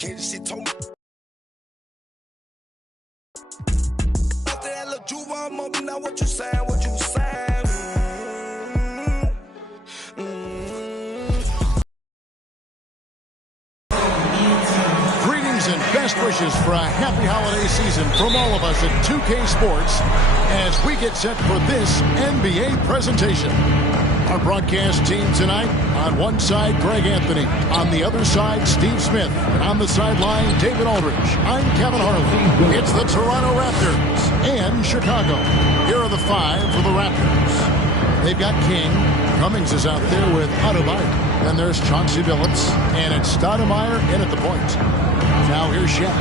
complicated. She told me. After that little Juva moment, now what you saying? What you saying? Greetings and best wishes for a happy holiday season from all of us at 2K Sports as we get set for this NBA presentation. Our broadcast team tonight, on one side, Greg Anthony. On the other side, Steve Smith. And on the sideline, David Aldridge. I'm Kevin Harlan. It's the Toronto Raptors and Chicago. Here are the five for the Raptors. They've got King. Cummings is out there with Adebayo. Then there's Chauncey Billups. And it's Stoudemire in at the point. Now here's Shaq.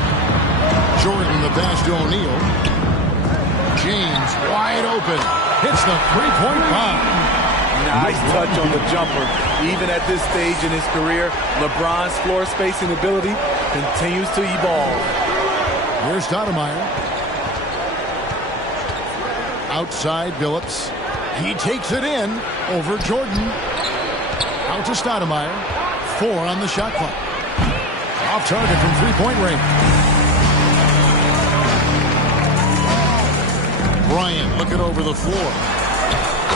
Jordan the pass to O'Neal. James wide open. Hits the three-point bomb. Nice touch on the jumper. Even at this stage in his career, LeBron's floor spacing ability continues to evolve. Here's Stoudemire. Outside Billups. He takes it in over Jordan. Out to Stoudemire. 4 on the shot clock. Off target from three-point range. Bryant looking over the floor.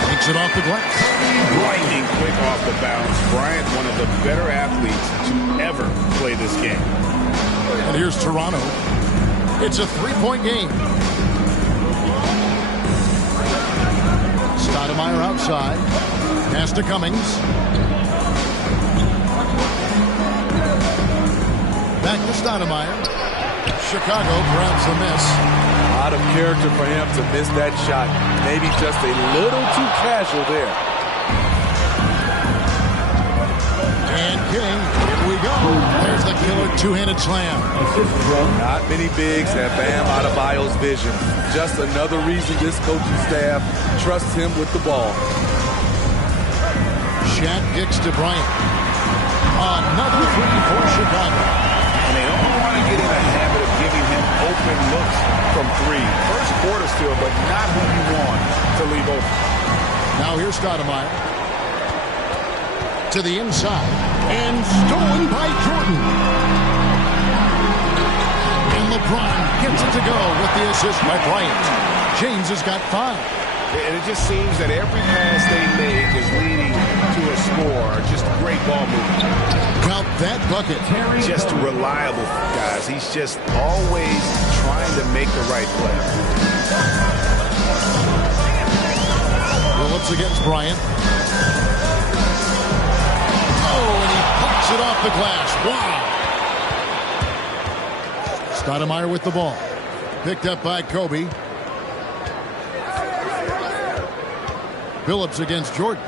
Takes it off the glass. Lightning quick off the bounce. Bryant, one of the better athletes to ever play this game. And here's Toronto. It's a three-point game. Stoudemire outside. Pass to Cummings. Back to Stoudemire. Chicago grabs the miss. A lot of character for him to miss that shot. Maybe just a little too casual there. And King, here we go. There's the killer two-handed slam. Not many bigs have Bam Adebayo's vision. Just another reason this coaching staff trusts him with the ball. Shaq kicks to Bryant. Another three for Chicago. And they don't want to get in a habit of giving him open looks from three. First quarter still, but not who you want to leave open. Now here's Stoudemire. To the inside. And stolen by Jordan. And LeBron gets it to go with the assist by Bryant. James has got 5. And it just seems that every pass they make is leading to a score. Just great ball movement. Count that bucket. Just reliable, guys. He's just always trying to make the right play. Billups against Bryant. Oh, and he pucks it off the glass. Wow. Stoudemire with the ball. Picked up by Kobe. Billups against Jordan.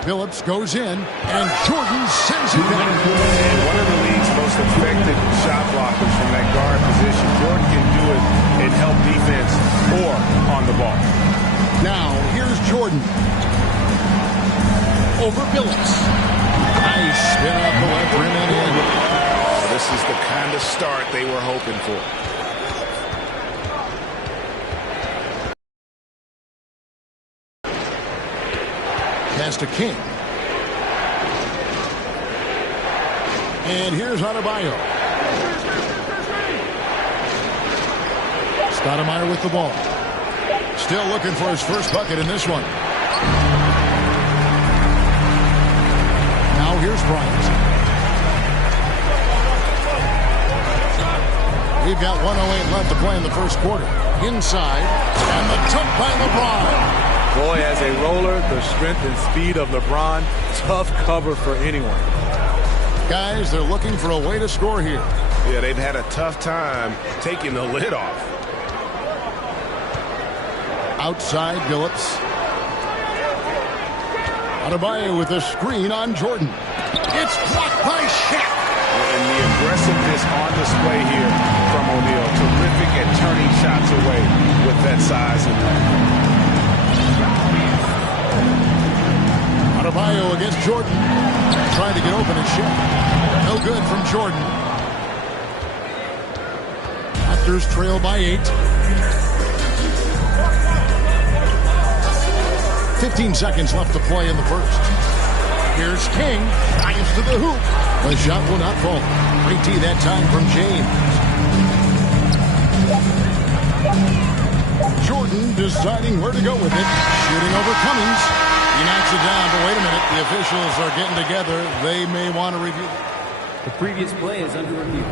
Billups goes in, and Jordan sends it down. And one of the league's most effective shot blockers from that guard position. Jordan can do it and help defense or on the ball. Now, here's Jordan. Over Billups. Nice spin off the left rim and in. Oh, this is the kind of start they were hoping for. Pass to King. And here's Adebayo. Stoudemire with the ball. Still looking for his first bucket in this one. Now here's Bryant. We've got 1:08 left to play in the first quarter. Inside. And the dunk by LeBron. Boy, as a roller, the strength and speed of LeBron, tough cover for anyone. Guys, they're looking for a way to score here. Yeah, they've had a tough time taking the lid off. Outside Billups. Adebayo with a screen on Jordan. It's blocked by Shaq. And the aggressiveness on display here from O'Neal. Terrific at turning shots away with that size and Adebayo against Jordan. Trying to get open and Shaq. No good from Jordan. Raptors trail by 8. 15 seconds left to play in the first. Here's King. Drives to the hoop. The shot will not fall. Great D that time from James. Jordan deciding where to go with it. Shooting over Cummings. He knocks it down, but wait a minute. The officials are getting together. They may want to review. The previous play is under review.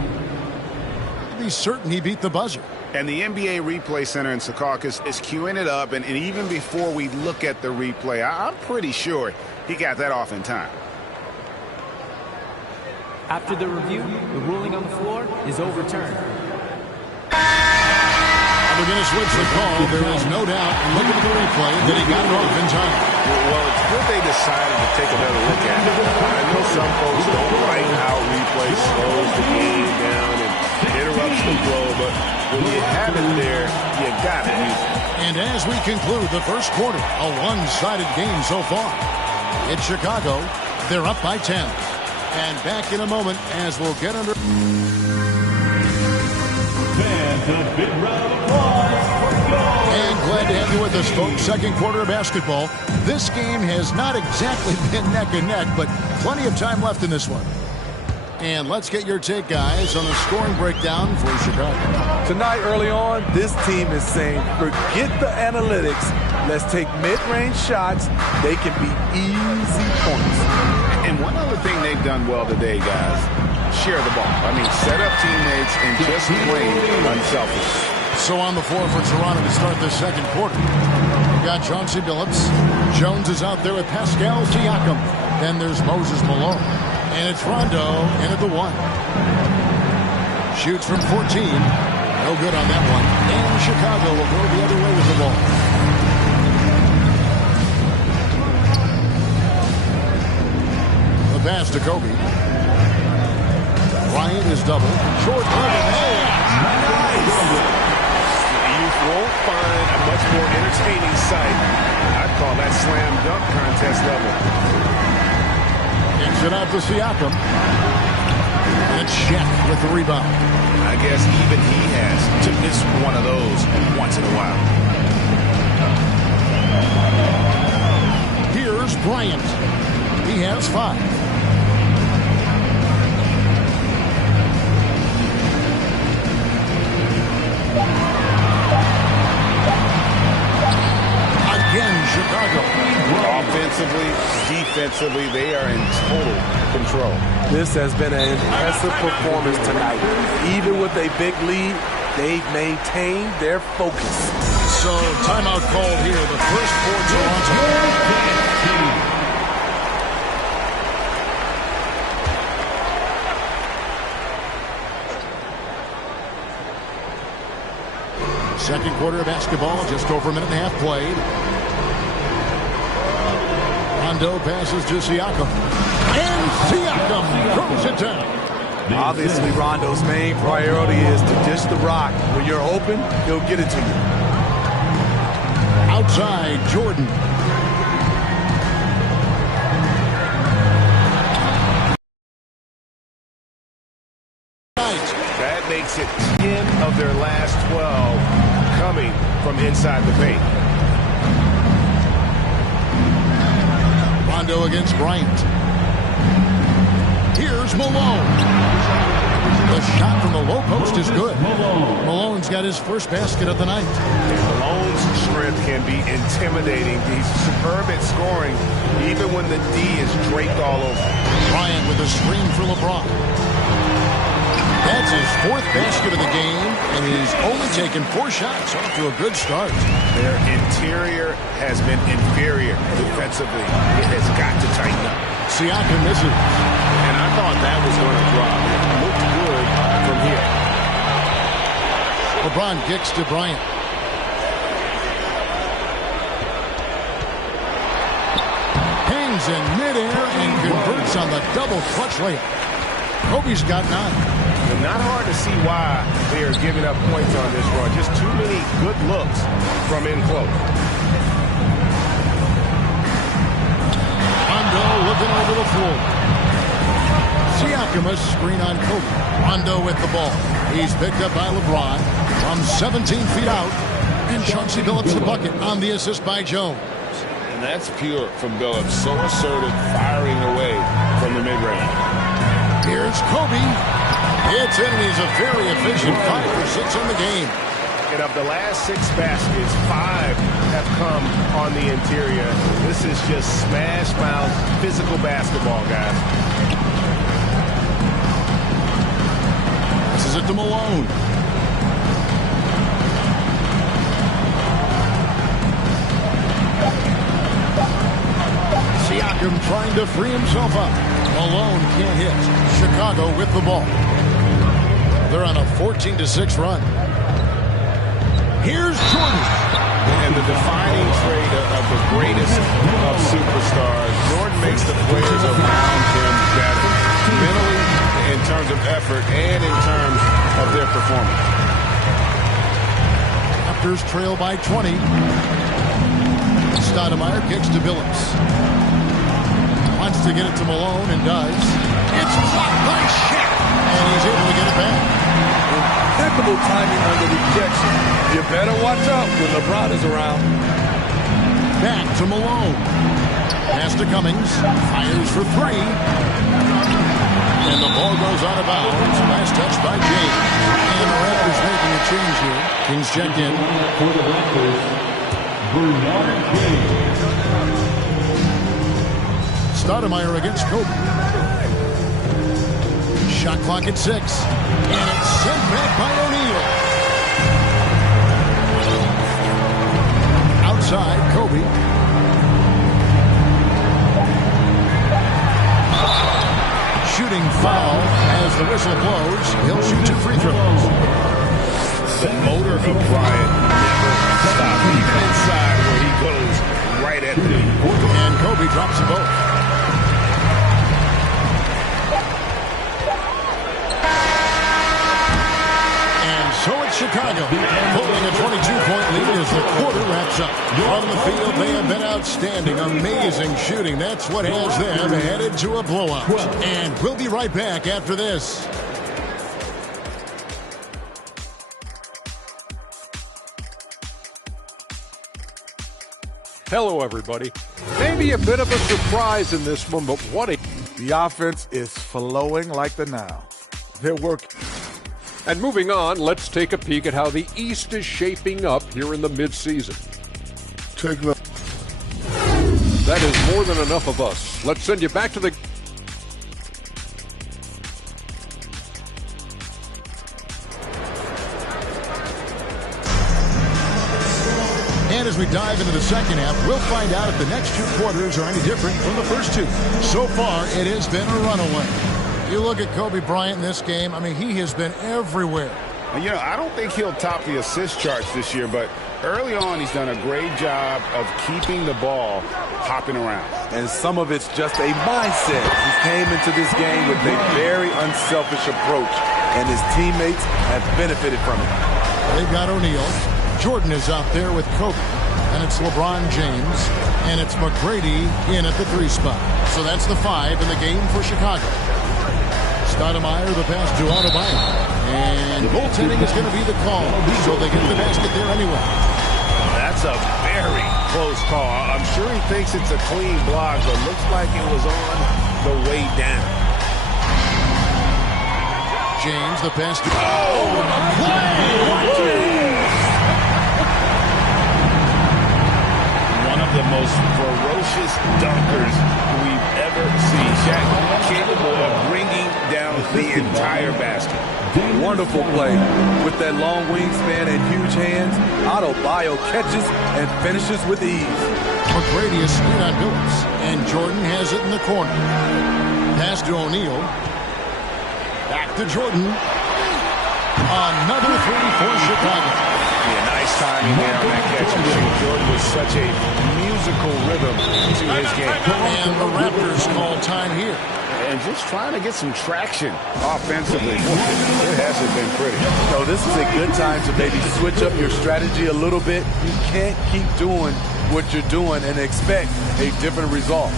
Be certain he beat the buzzer. And the NBA Replay Center in Secaucus is queuing it up, and even before we look at the replay, I'm pretty sure he got that off in time. After the review, the ruling on the floor is overturned. We're going to switch the call. There is no doubt, looking at the replay, that he got it off in time. Well, it's good they decided to take another look at it. I know some folks don't like how replay slows the game down and interrupts the flow, but when you have it there, you got to use it. And as we conclude the first quarter, a one-sided game so far. It's Chicago. They're up by 10. And back in a moment as we'll get under... And glad to have you with us, folks. Second quarter of basketball. This game has not exactly been neck and neck, but plenty of time left in this one. And let's get your take, guys, on the scoring breakdown for Chicago. Tonight, early on, this team is saying, forget the analytics. Let's take mid-range shots. They can be easy points. And one other thing they've done well today, guys, share the ball. I mean, set up teammates and just play unselfish. So on the floor for Toronto to start the second quarter. We've got Chauncey Billups. Jones is out there with Pascal Siakam. Then there's Moses Malone. And it's Rondo in at the 1. Shoots from 14. No good on that one. And Chicago will go the other way with the ball. The pass to Kobe. Bryant is double. Short nice. You won't find a much more entertaining sight. I'd call that slam dunk contest level. Kicks it out to Siakam. And Shaq with the rebound. I guess even he has to miss one of those once in a while. Here's Bryant. He has 5. Again, Chicago. Offensively, defensively, they are in total control. This has been an impressive performance tonight. Even with a big lead, they've maintained their focus. So, timeout called here. The first for Toronto. Second quarter of basketball, just over a minute and a half played. Rondo passes to Siakam. And Siakam throws it down. Obviously, Rondo's main priority is to dish the rock. When you're open, he'll get it to you. Outside, Jordan. That makes it 10 of their last 12 coming from inside the paint. Rondo against Bryant. Here's Malone. The shot from the low post is good. Malone's got his first basket of the night. Malone's strength can be intimidating. He's superb at scoring, even when the D is draped all over. Bryant with a screen for LeBron. That's his 4th basket of the game, and he's only taken 4 shots off to a good start. Their interior has been inferior defensively. It has got to tighten up. Siakam misses. And I thought that was going to drop. It looked good from here. LeBron kicks to Bryant. Hangs in midair and converts on the double clutch layup. Kobe's got 9. Not hard to see why they are giving up points on this run. Just too many good looks from in close. Rondo looking over the floor. Siakam a screen on Kobe. Rondo with the ball. He's picked up by LeBron from 17 feet out. And Chauncey Billups the bucket on the assist by Jones. And that's pure from Billups. So assertive, firing away from the mid-range. Here's Kobe. It's in, and he's a very efficient 5 for 6 in the game. And of the last 6 baskets, 5 have come on the interior. This is just smash mouth physical basketball, guys. This is it to Malone. Siakam trying to free himself up. Malone can't hit. Chicago with the ball. They're on a 14-6 run. Here's Jordan. And the defining trait of the greatest of superstars, Jordan makes the players around him better, mentally, in terms of effort, and in terms of their performance. Raptors trail by 20. Stoudemire kicks to Billups. Wants to get it to Malone and does. It's blocked by Shaq, and he's able to get it back. Impeccable timing on the rejection. You better watch out when LeBron is around. Back to Malone. Pass to Cummings. Fires for 3. And the ball goes out of bounds. Last touch by James. And the Raptors making a change here. Kings check in. For the Raptors, Bernard James. Stoudemire against Kobe. Shot clock at 6. And it's sent back by O'Neal. Outside, Kobe. Shooting foul as the whistle blows. He'll shoot 2 free throws. The motor of Bryant never stops, even inside where he goes right at the knee. And Kobe drops them both. So it's Chicago, holding a 22-point lead as the quarter wraps up. On the field, they have been outstanding, amazing shooting. That's what has them headed to a blowout. And we'll be right back after this. Hello, everybody. Maybe a bit of a surprise in this one, but what a... The offense is flowing like the Nile. They're working. And moving on, let's take a peek at how the East is shaping up here in the midseason. Take a look. That is more than enough of us. Let's send you back to the... And as we dive into the second half, we'll find out if the next 2 quarters are any different from the first 2. So far, it has been a runaway. You look at Kobe Bryant in this game, I mean, he has been everywhere. And, you know, I don't think he'll top the assist charts this year, but early on he's done a great job of keeping the ball hopping around. And some of it's just a mindset. He came into this game with a very unselfish approach, and his teammates have benefited from it. They've got O'Neal. Jordan is out there with Kobe. And it's LeBron James. And it's McGrady in at the 3 spot. So that's the 5 in the game for Chicago. Stoudemire, the pass to Adebayo. And goaltending is going to be the call. So they get the basket there anyway. That's a very close call. I'm sure he thinks it's a clean block, but looks like it was on the way down. James, the pass to... Oh, what a play! One of the most ferocious dunkers we've ever seen. Shaq capable of bringing down the entire basket. Wonderful play. With that long wingspan and huge hands, Adebayo catches and finishes with ease. McGrady is screwed on Billups, and Jordan has it in the corner. Pass to O'Neal. Back to Jordan. Another 3 for Chicago. Yeah, nice timing there on that catch and shoot. Jordan with such a musical rhythm to his game. And the Raptors call time here. And just trying to get some traction offensively. It hasn't been pretty. So this is a good time to maybe switch up your strategy a little bit. You can't keep doing what you're doing and expect a different result.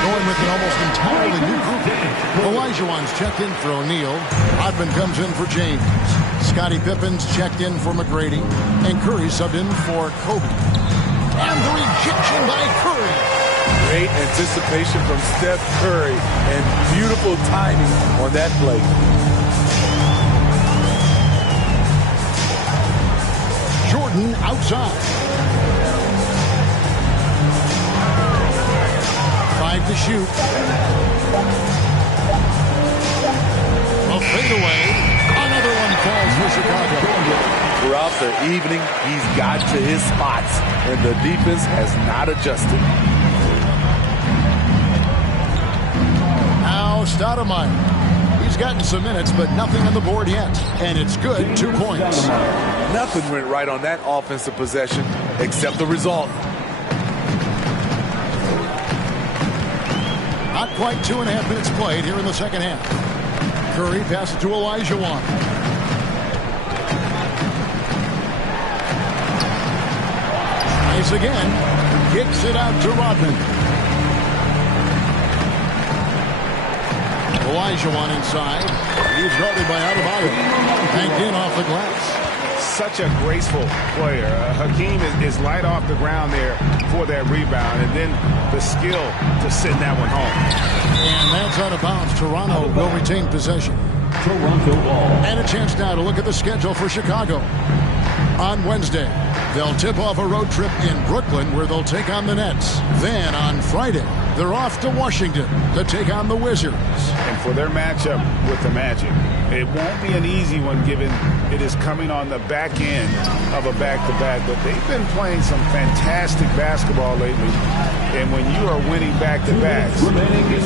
Going with an almost entirely new group. Olajuwon's checked in for O'Neal. Rodman comes in for James. Scottie Pippen's checked in for McGrady. And Curry subbed in for Kobe. And the rejection by Curry. Great anticipation from Steph Curry and beautiful timing on that play. Jordan outside. 5 to shoot. A fadeaway. Another one falls for Chicago. Throughout the evening, he's got to his spots, and the defense has not adjusted. Now Stoudemire. He's gotten some minutes, but nothing on the board yet. And it's good, 2 points. Nothing went right on that offensive possession except the result. Not quite 2.5 minutes played here in the second half. Curry passes to Olajuwon. Tries again. Kicks it out to Rodman. Olajuwon inside. He's guarded by Adebayo. Banked in off the glass. Such a graceful player. Hakeem is light off the ground there for that rebound, and then the skill to send that one home. And that's out of bounds. Toronto will retain possession. Toronto ball. And a chance now to look at the schedule for Chicago. On Wednesday, they'll tip off a road trip in Brooklyn where they'll take on the Nets. Then on Friday, they're off to Washington to take on the Wizards. And for their matchup with the Magic, it won't be an easy one given it is coming on the back end of a back-to-back. But they've been playing some fantastic basketball lately. And when you are winning back-to-backs, you're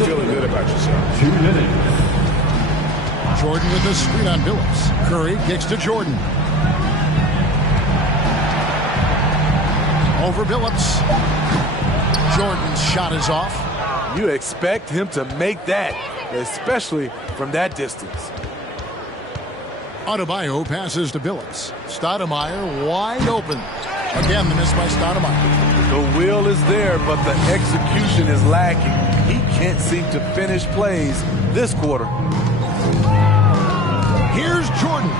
feeling good about yourself. 2 minutes. Jordan with the screen on Billups. Curry kicks to Jordan. Over Billups. Jordan's shot is off. You expect him to make that, especially from that distance. Adebayo passes to Billups. Stoudemire wide open. Again, the miss by Stoudemire. The will is there, but the execution is lacking. He can't seem to finish plays this quarter. Here's Jordan.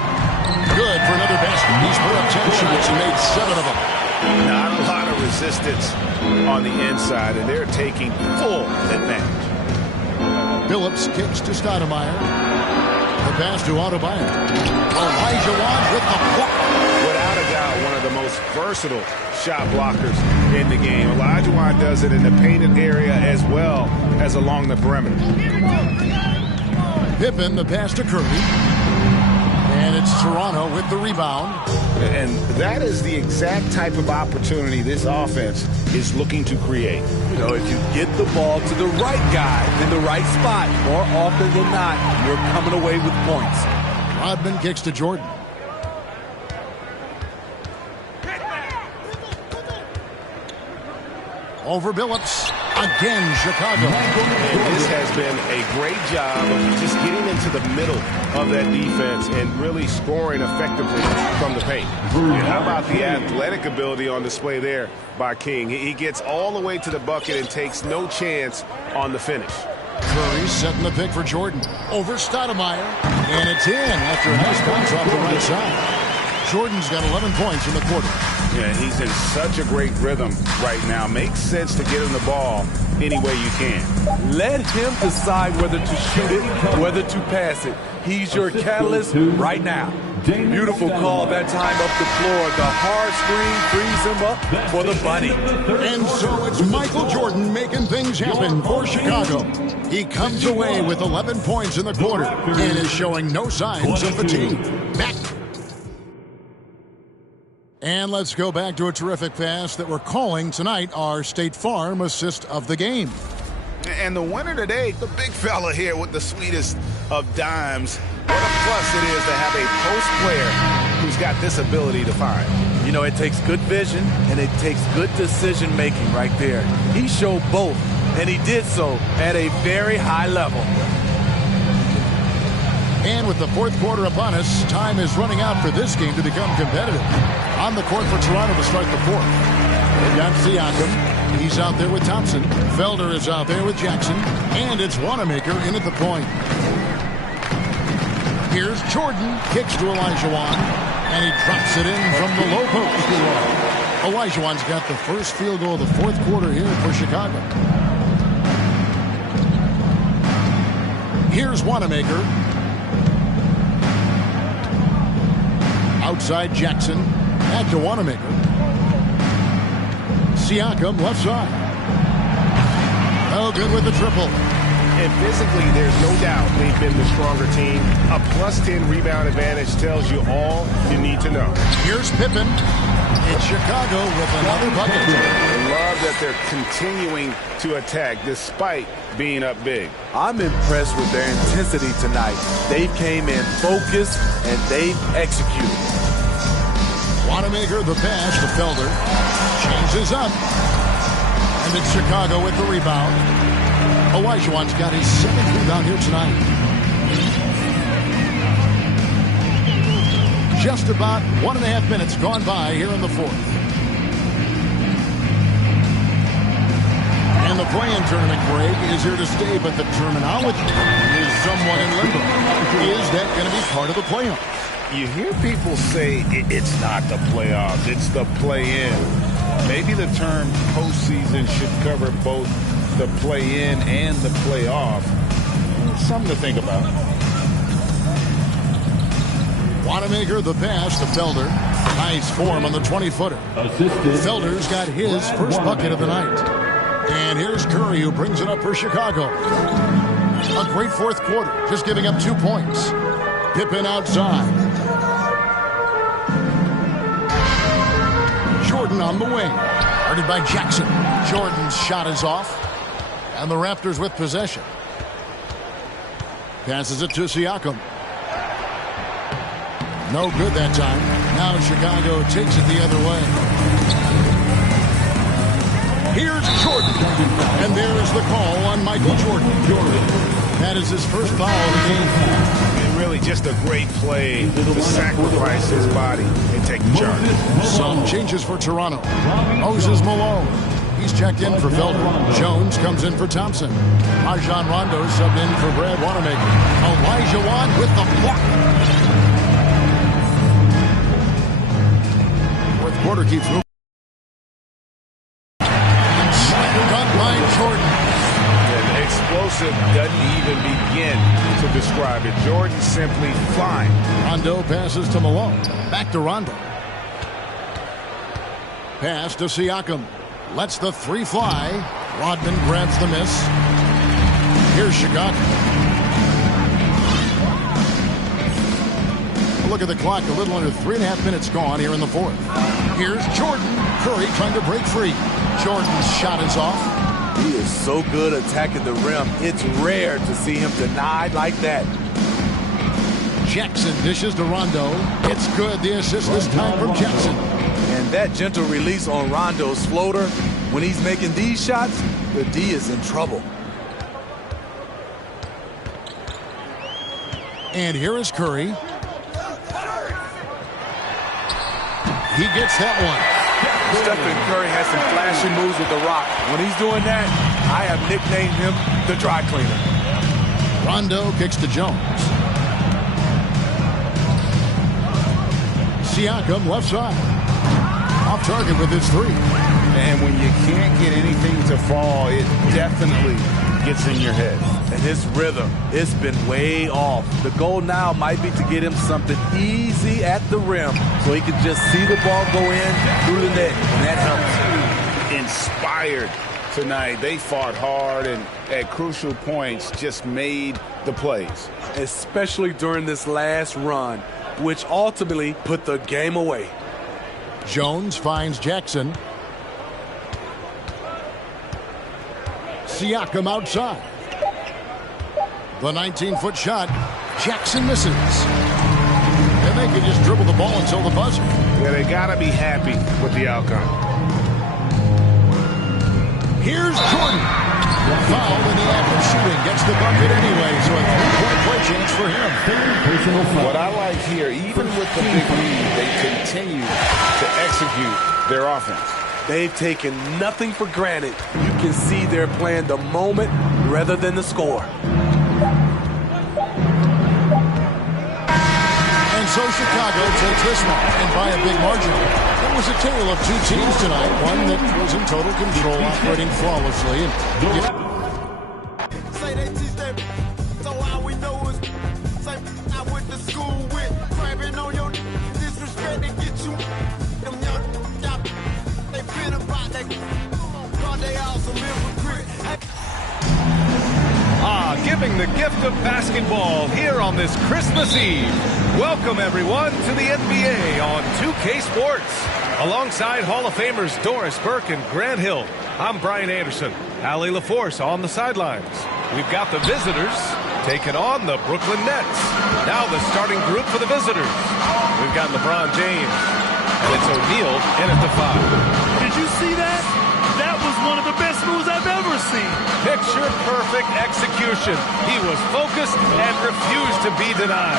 Good for another basket. He's put up 10 shots and made 7 of them. Not a lot of resistance on the inside, and they're taking full advantage. Billups kicks to Stoudemire. The pass to Adebayo. Olajuwon with the block. Without a doubt, one of the most versatile shot blockers in the game. Olajuwon does it in the painted area as well as along the perimeter. Pippen, the pass to Curry. And it's Toronto with the rebound. And that is the exact type of opportunity this offense is looking to create. You know, if you get the ball to the right guy in the right spot, more often than not, you're coming away with points. Rodman kicks to Jordan. Over Billups. Again, Chicago. And this has been a great job of just getting into the middle of that defense and really scoring effectively from the paint. And how about the athletic ability on display there by King? He gets all the way to the bucket and takes no chance on the finish. Curry setting the pick for Jordan. Over Stoudemire. And it's in after a nice bounce off the right side. Jordan's got 11 points in the quarter. Yeah, he's in such a great rhythm right now. Makes sense to get him the ball any way you can. Let him decide whether to shoot it, whether to pass it. He's your catalyst right now. Beautiful call that time up the floor. The hard screen frees him up for the bunny. And so it's Michael Jordan making things happen for Chicago. He comes away with 11 points in the quarter and is showing no signs of fatigue. Back. And let's go back to a terrific pass that we're calling tonight our State Farm assist of the game. And the winner today, the big fella here with the sweetest of dimes. What a plus it is to have a post player who's got this ability to find. You know, it takes good vision and it takes good decision making right there. He showed both, and he did so at a very high level. And with the fourth quarter upon us, time is running out for this game to become competitive. On the court for Toronto to start the fourth. They've got Siakam. He's out there with Thompson. Felder is out there with Jackson. And it's Wanamaker in at the point. Here's Jordan. Kicks to Olajuwon. And he drops it in from the low post. Olajuwon's got the first field goal of the fourth quarter here for Chicago. Here's Wanamaker. Outside Jackson. Back to Wanamaker. Siakam left side. Oh, good with the triple. And physically, there's no doubt they've been the stronger team. A +10 rebound advantage tells you all you need to know. Here's Pippen. It's Chicago with another bucket. I love that they're continuing to attack despite being up big. I'm impressed with their intensity tonight. They came in focused and they've executed. Wanamaker the pass to Felder. Changes up. And it's Chicago with the rebound. Olajuwon's got his second rebound here tonight. Just about 1.5 minutes gone by here in the fourth. And the play-in tournament, Greg, is here to stay, but the terminology is somewhat in limbo. Is that going to be part of the playoffs? You hear people say it's not the playoffs, it's the play-in. Maybe the term postseason should cover both the play-in and the playoff. Something to think about. Wanamaker the pass to Felder. Nice form on the 20-footer. Felder's got his first bucket of the night. And here's Curry, who brings it up for Chicago. A great fourth quarter, just giving up 2 points. Pippen outside. Jordan on the wing. Guarded by Jackson. Jordan's shot is off. And the Raptors with possession. Passes it to Siakam. No good that time. Now Chicago takes it the other way. Here's Jordan. And there is the call on Michael Jordan. That is his first foul of the game. And really just a great play to sacrifice his body and take the charge. Some changes for Toronto. Moses Malone. He's checked in for Felder. Jones comes in for Thompson. Rajon Rondo subbed in for Brad Wanamaker. Olajuwon with the block. Fourth quarter keeps moving. Slammed up by Jordan. And explosive doesn't even begin to describe it. Jordan simply flying. Rondo passes to Malone. Back to Rondo. Pass to Siakam. Lets the three fly. Rodman grabs the miss. Here's Chicago. Look at the clock. A little under 3.5 minutes gone here in the fourth. Here's Jordan. Curry trying to break free. Jordan's shot is off. He is so good attacking the rim. It's rare to see him denied like that. Jackson dishes to Rondo. It's good. The assist this time from Jackson. And that gentle release on Rondo's floater, when he's making these shots, the D is in trouble. And here is Curry. He gets that one. Stephen Curry has some flashy moves with the rock. When he's doing that, I have nicknamed him the dry cleaner. Rondo kicks to Jones. Siakam left side. Off target with his three. And when you can't get anything to fall, it definitely gets in your head. And his rhythm, it's been way off. The goal now might be to get him something easy at the rim so he can just see the ball go in through the net, and that helps. Inspired tonight. They fought hard and at crucial points just made the plays. Especially during this last run, which ultimately put the game away. Jones finds Jackson. Siakam outside. The 19-foot shot. Jackson misses. And they can just dribble the ball until the buzzer. Yeah, they got to be happy with the outcome. Here's Jordan. Foul in the act of shooting. Gets the bucket anyway, so a three-point play chance for him. What I like here, even with the big lead, they continue to execute their offense. They've taken nothing for granted. You can see they're playing the moment rather than the score. And so Chicago takes this one, and by a big margin. It was a tale of two teams tonight, one that was in total control, operating flawlessly. Say they teach that, so all we know is say I went to school with crabbing on your disrespect to get you. Them young they been about that, God they awesome hypocrite. Giving the gift of basketball here on this Christmas Eve. Welcome, everyone, to the NBA on 2K Sports. Alongside Hall of Famers Doris Burke and Grant Hill, I'm Brian Anderson. Allie LaForce on the sidelines. We've got the visitors taking on the Brooklyn Nets. Now the starting group for the visitors. We've got LeBron James, and it's O'Neal in at the 5. Did you see that? That was one of the best moves I've ever seen. Picture-perfect execution. He was focused and refused to be denied.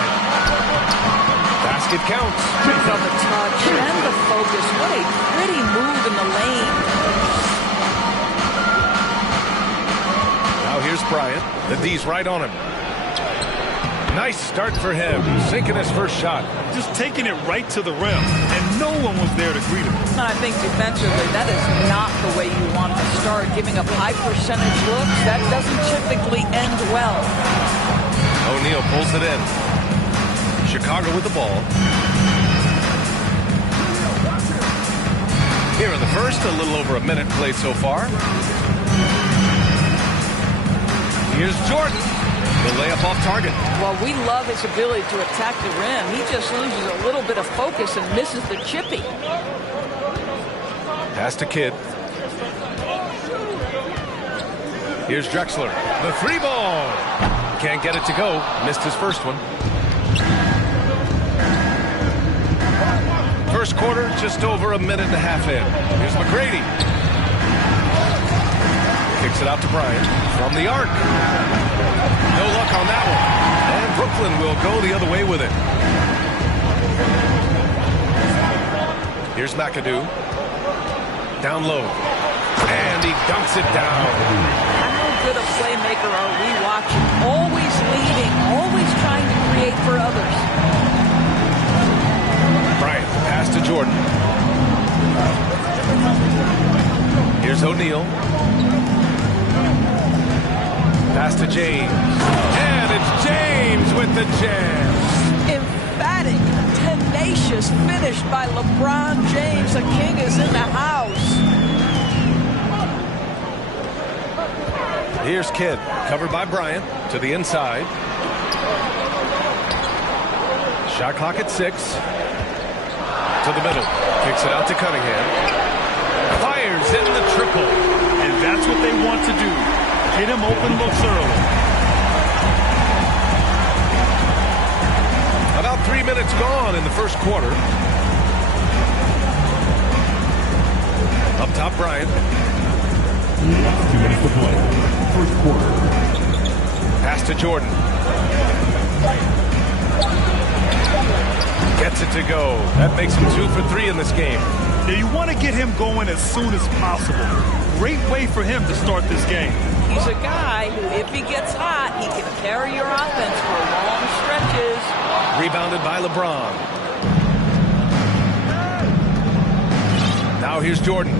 Basket counts. From the touch and the focus. What a pretty move in the lane. Now here's Bryant. The D's right on him. Nice start for him. Sinking his first shot. Just taking it right to the rim, and no one was there to greet him. I think defensively, that is not the way you want to start. Giving up high percentage looks, that doesn't typically end well. O'Neal pulls it in. Chicago with the ball. Here in the first, a little over a minute played so far. Here's Jordan. The layup off target. Well, we love his ability to attack the rim. He just loses a little bit of focus and misses the chippy. Pass to Kidd. Here's Drexler. The 3-ball. Can't get it to go. Missed his first one. First quarter, just over a minute and a half in. Here's McGrady. Kicks it out to Bryant from the arc. No luck on that one. And Brooklyn will go the other way with it. Here's McAdoo. Down low. And he dunks it down. How good a playmaker are we watching? Always leading, always trying to create for others. Bryant, pass to Jordan. Here's O'Neal. Pass to James. And it's James with the jam. Emphatic, tenacious finish by LeBron James. The king is in the house. Here's Kidd, covered by Bryant, to the inside. Shot clock at 6. To the middle. Kicks it out to Cunningham. Fires in the triple. And that's what they want to do. Hit him open looks early. About 3 minutes gone in the first quarter. Up top, Bryant. 2 minutes to play. First quarter. Pass to Jordan. Gets it to go. That makes him 2 for 3 in this game. Now you want to get him going as soon as possible. Great way for him to start this game. He's a guy who, if he gets hot, he can carry your offense for long stretches. Rebounded by LeBron. Now here's Jordan.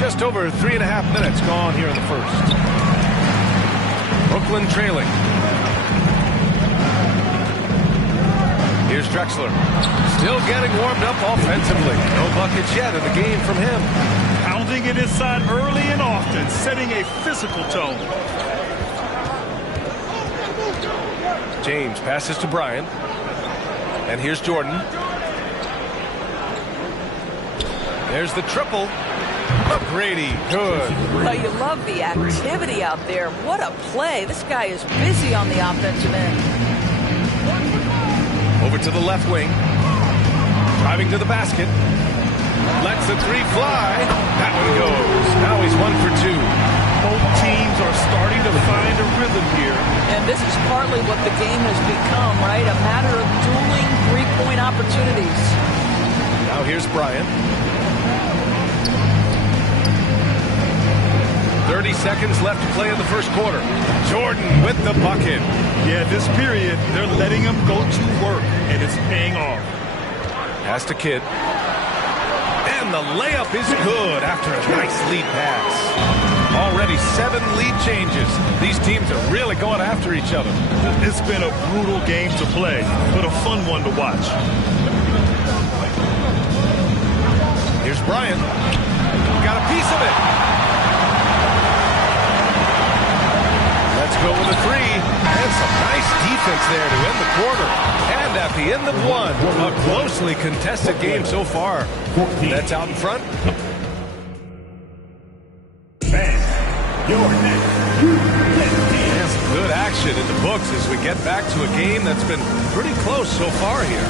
Just over 3.5 minutes gone here in the first. Brooklyn trailing. Here's Drexler. Still getting warmed up offensively. No buckets yet in the game from him. Pounding it inside early and often, setting a physical tone. James passes to Bryant. And here's Jordan. There's the triple. McGrady, good. Well, you love the activity out there. What a play. This guy is busy on the offensive end. Over to the left wing. Driving to the basket. Lets the 3 fly. That one goes. Now he's 1 for 2. Both teams are starting to find a rhythm here. And this is partly what the game has become, right? A matter of dueling three-point opportunities. Now here's Bryant. 30 seconds left to play in the first quarter. Jordan with the bucket. Yeah, this period, they're letting him go to work, and it's paying off. Pass to Kidd. And the layup is good after a nice lead pass. Already 7 lead changes. These teams are really going after each other. It's been a brutal game to play, but a fun one to watch. Here's Bryant. Got a piece of it. Let's go with a 3. And some nice defense there to end the quarter. And at the end of one, a closely contested game so far. That's out in front. There's some good action in the books as we get back to a game that's been pretty close so far here.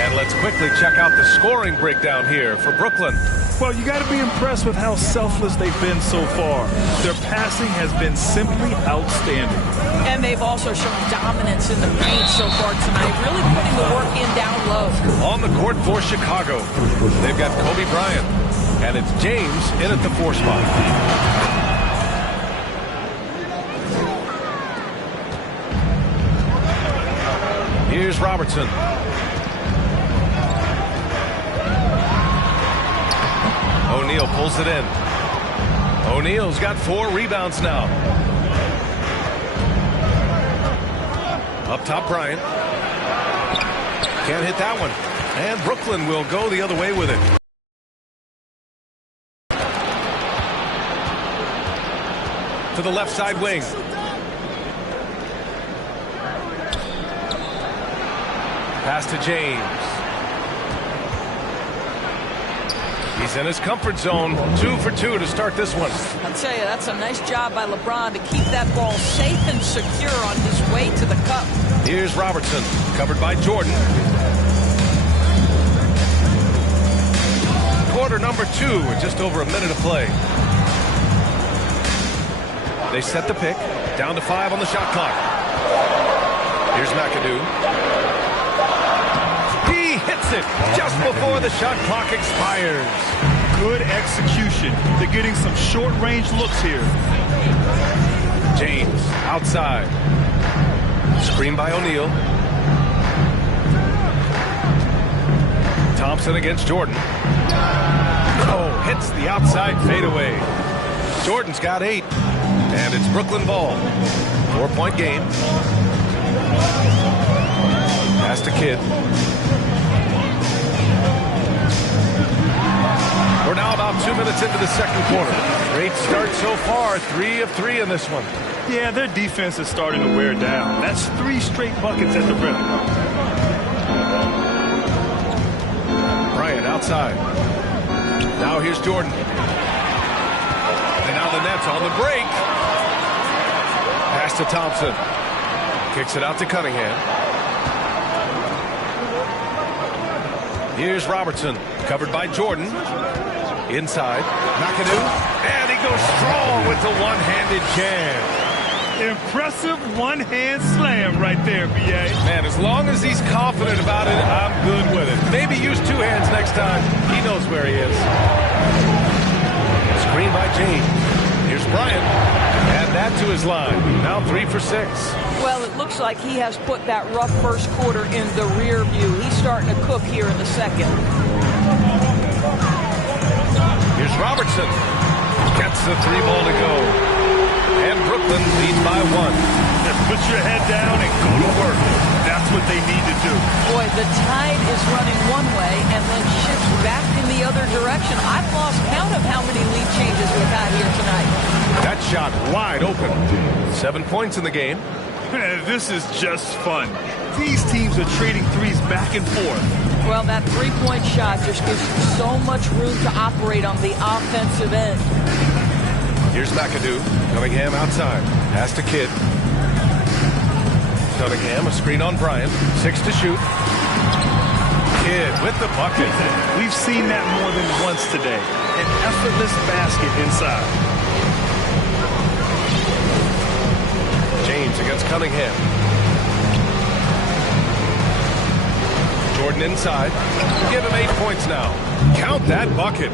And let's quickly check out the scoring breakdown here for Brooklyn. Well, you got to be impressed with how selfless they've been so far. Their passing has been simply outstanding. And they've also shown dominance in the paint so far tonight, really putting the work in down low. On the court for Chicago, they've got Kobe Bryant, and it's James in at the 4 spot. Here's Robertson. O'Neal pulls it in. O'Neal's got 4 rebounds now. Up top, Bryant. Can't hit that one. And Brooklyn will go the other way with it. To the left side wing. Pass to James. He's in his comfort zone. 2 for 2 to start this one. I'll tell you, that's a nice job by LeBron to keep that ball safe and secure on his way to the cup. Here's Robertson, covered by Jordan. Quarter number 2 with just over a minute of play. They set the pick. Down to 5 on the shot clock. Here's McAdoo. He hits it just before the shot clock expires. Good execution. They're getting some short-range looks here. James outside. Screen by O'Neal. Thompson against Jordan. Oh, hits the outside fadeaway. Jordan's got 8. And it's Brooklyn ball. 4-point game. Pass to Kidd. We're now about 2 minutes into the second quarter. Great start so far. 3 of 3 in this one. Yeah, their defense is starting to wear down. That's 3 straight buckets at the rim. Bryant outside. Now here's Jordan. And now the Nets on the break. Pass to Thompson. Kicks it out to Cunningham. Here's Robertson, covered by Jordan. Inside, McAdoo, and he goes strong with the one-handed jam. Impressive one-hand slam right there, B.A. Man, as long as he's confident about it, I'm good with it. Maybe use 2 hands next time. He knows where he is. Screen by James. Here's Bryant. Add that to his line. Now 3 for 6. Well, it looks like he has put that rough first quarter in the rear view. He's starting to cook here in the second. Here's Robertson. Gets the 3 ball to go. And Brooklyn leads by 1. Put your head down and go to work. That's what they need to do. Boy, the tide is running one way and then shifts back in the other direction. I've lost count of how many lead changes we've had here tonight. That shot wide open. 7 points in the game. Man, this is just fun. These teams are trading threes back and forth. Well, that three-point shot just gives you so much room to operate on the offensive end. Here's McAdoo. Cunningham outside. Pass to Kidd. Cunningham, a screen on Bryant. 6 to shoot. Kidd with the bucket. We've seen that more than once today. An effortless basket inside. James against Cunningham. Jordan inside. Give him 8 points now. Count that bucket.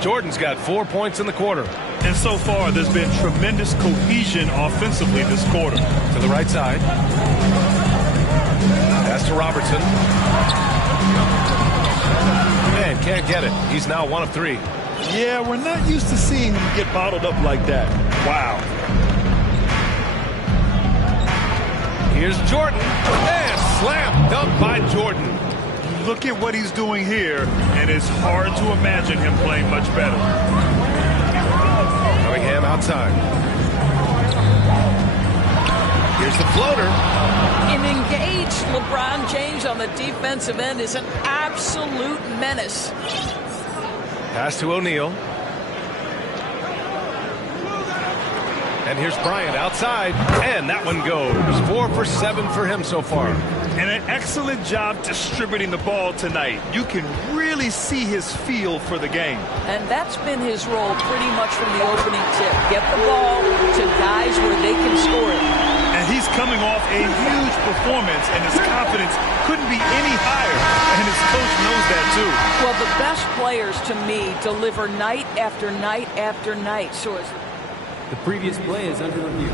Jordan's got 4 points in the quarter. And so far, there's been tremendous cohesion offensively this quarter. To the right side. Pass to Robertson. Man, can't get it. He's now 1 of 3. Yeah, we're not used to seeing him get bottled up like that. Wow. Here's Jordan. And slam dunk by Jordan. Look at what he's doing here, and it's hard to imagine him playing much better. Cunningham outside. Here's the floater. An engaged LeBron James on the defensive end is an absolute menace. Pass to O'Neal. And here's Bryant outside. And that one goes. 4 for 7 for him so far. And an excellent job distributing the ball tonight. You can really see his feel for the game. And that's been his role pretty much from the opening tip. Get the ball to guys where they can score it. And he's coming off a huge performance, and his confidence couldn't be any higher. And his coach knows that, too. Well, the best players, to me, deliver night after night after night. So as the previous play is under review.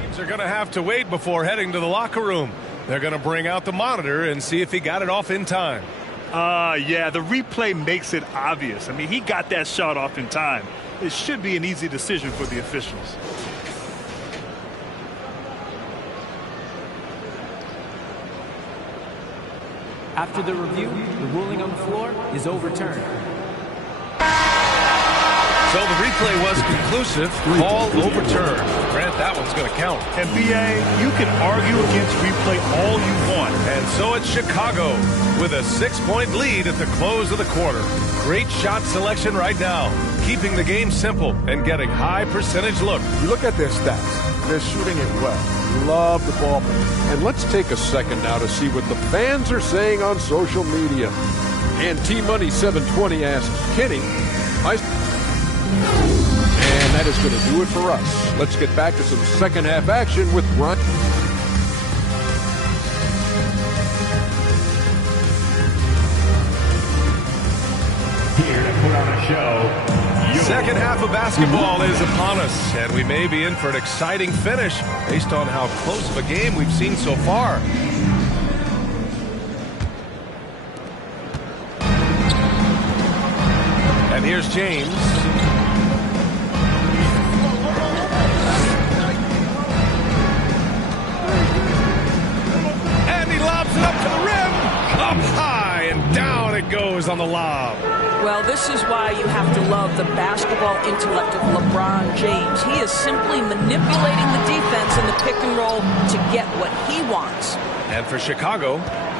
Teams are going to have to wait before heading to the locker room. They're going to bring out the monitor and see if he got it off in time. Yeah, the replay makes it obvious. I mean, he got that shot off in time. It should be an easy decision for the officials. After the review, the ruling on the floor is overturned. So the replay was conclusive. Call overturned. Grant, that one's going to count. And B.A., you can argue against replay all you want. And so it's Chicago with a 6-point lead at the close of the quarter. Great shot selection right now, keeping the game simple and getting high percentage looks. You look at their stats. They're shooting it well. Love the ball. And let's take a second now to see what the fans are saying on social media. And T-Money 720 asks Kenny, and that is going to do it for us. Let's get back to some second half action with Ryan. Here to put on a show. Second half of basketball is upon us, and we may be in for an exciting finish based on how close of a game we've seen so far. And here's James. And he lobs it up to the rim. Up high and down it goes on the lob. Well, this is why you have to love the basketball intellect of LeBron James. He is simply manipulating the defense in the pick and roll to get what he wants. And for Chicago,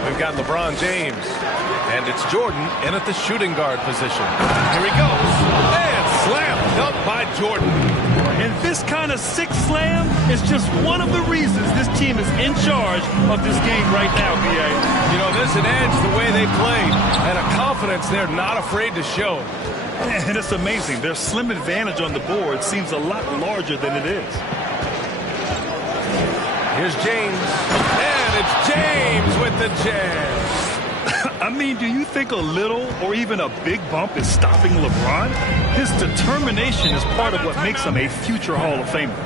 we've got LeBron James. And it's Jordan in at the shooting guard position. Here he goes. And slam dunk by Jordan. And this kind of sick slam is just one of the reasons this team is in charge of this game right now, B.A. You know, there's an edge the way they play and a confidence they're not afraid to show. And it's amazing. Their slim advantage on the board seems a lot larger than it is. Here's James. And it's James with the jam. I mean, do you think a little or even a big bump is stopping LeBron? His determination is part of what makes him a future Hall of Famer.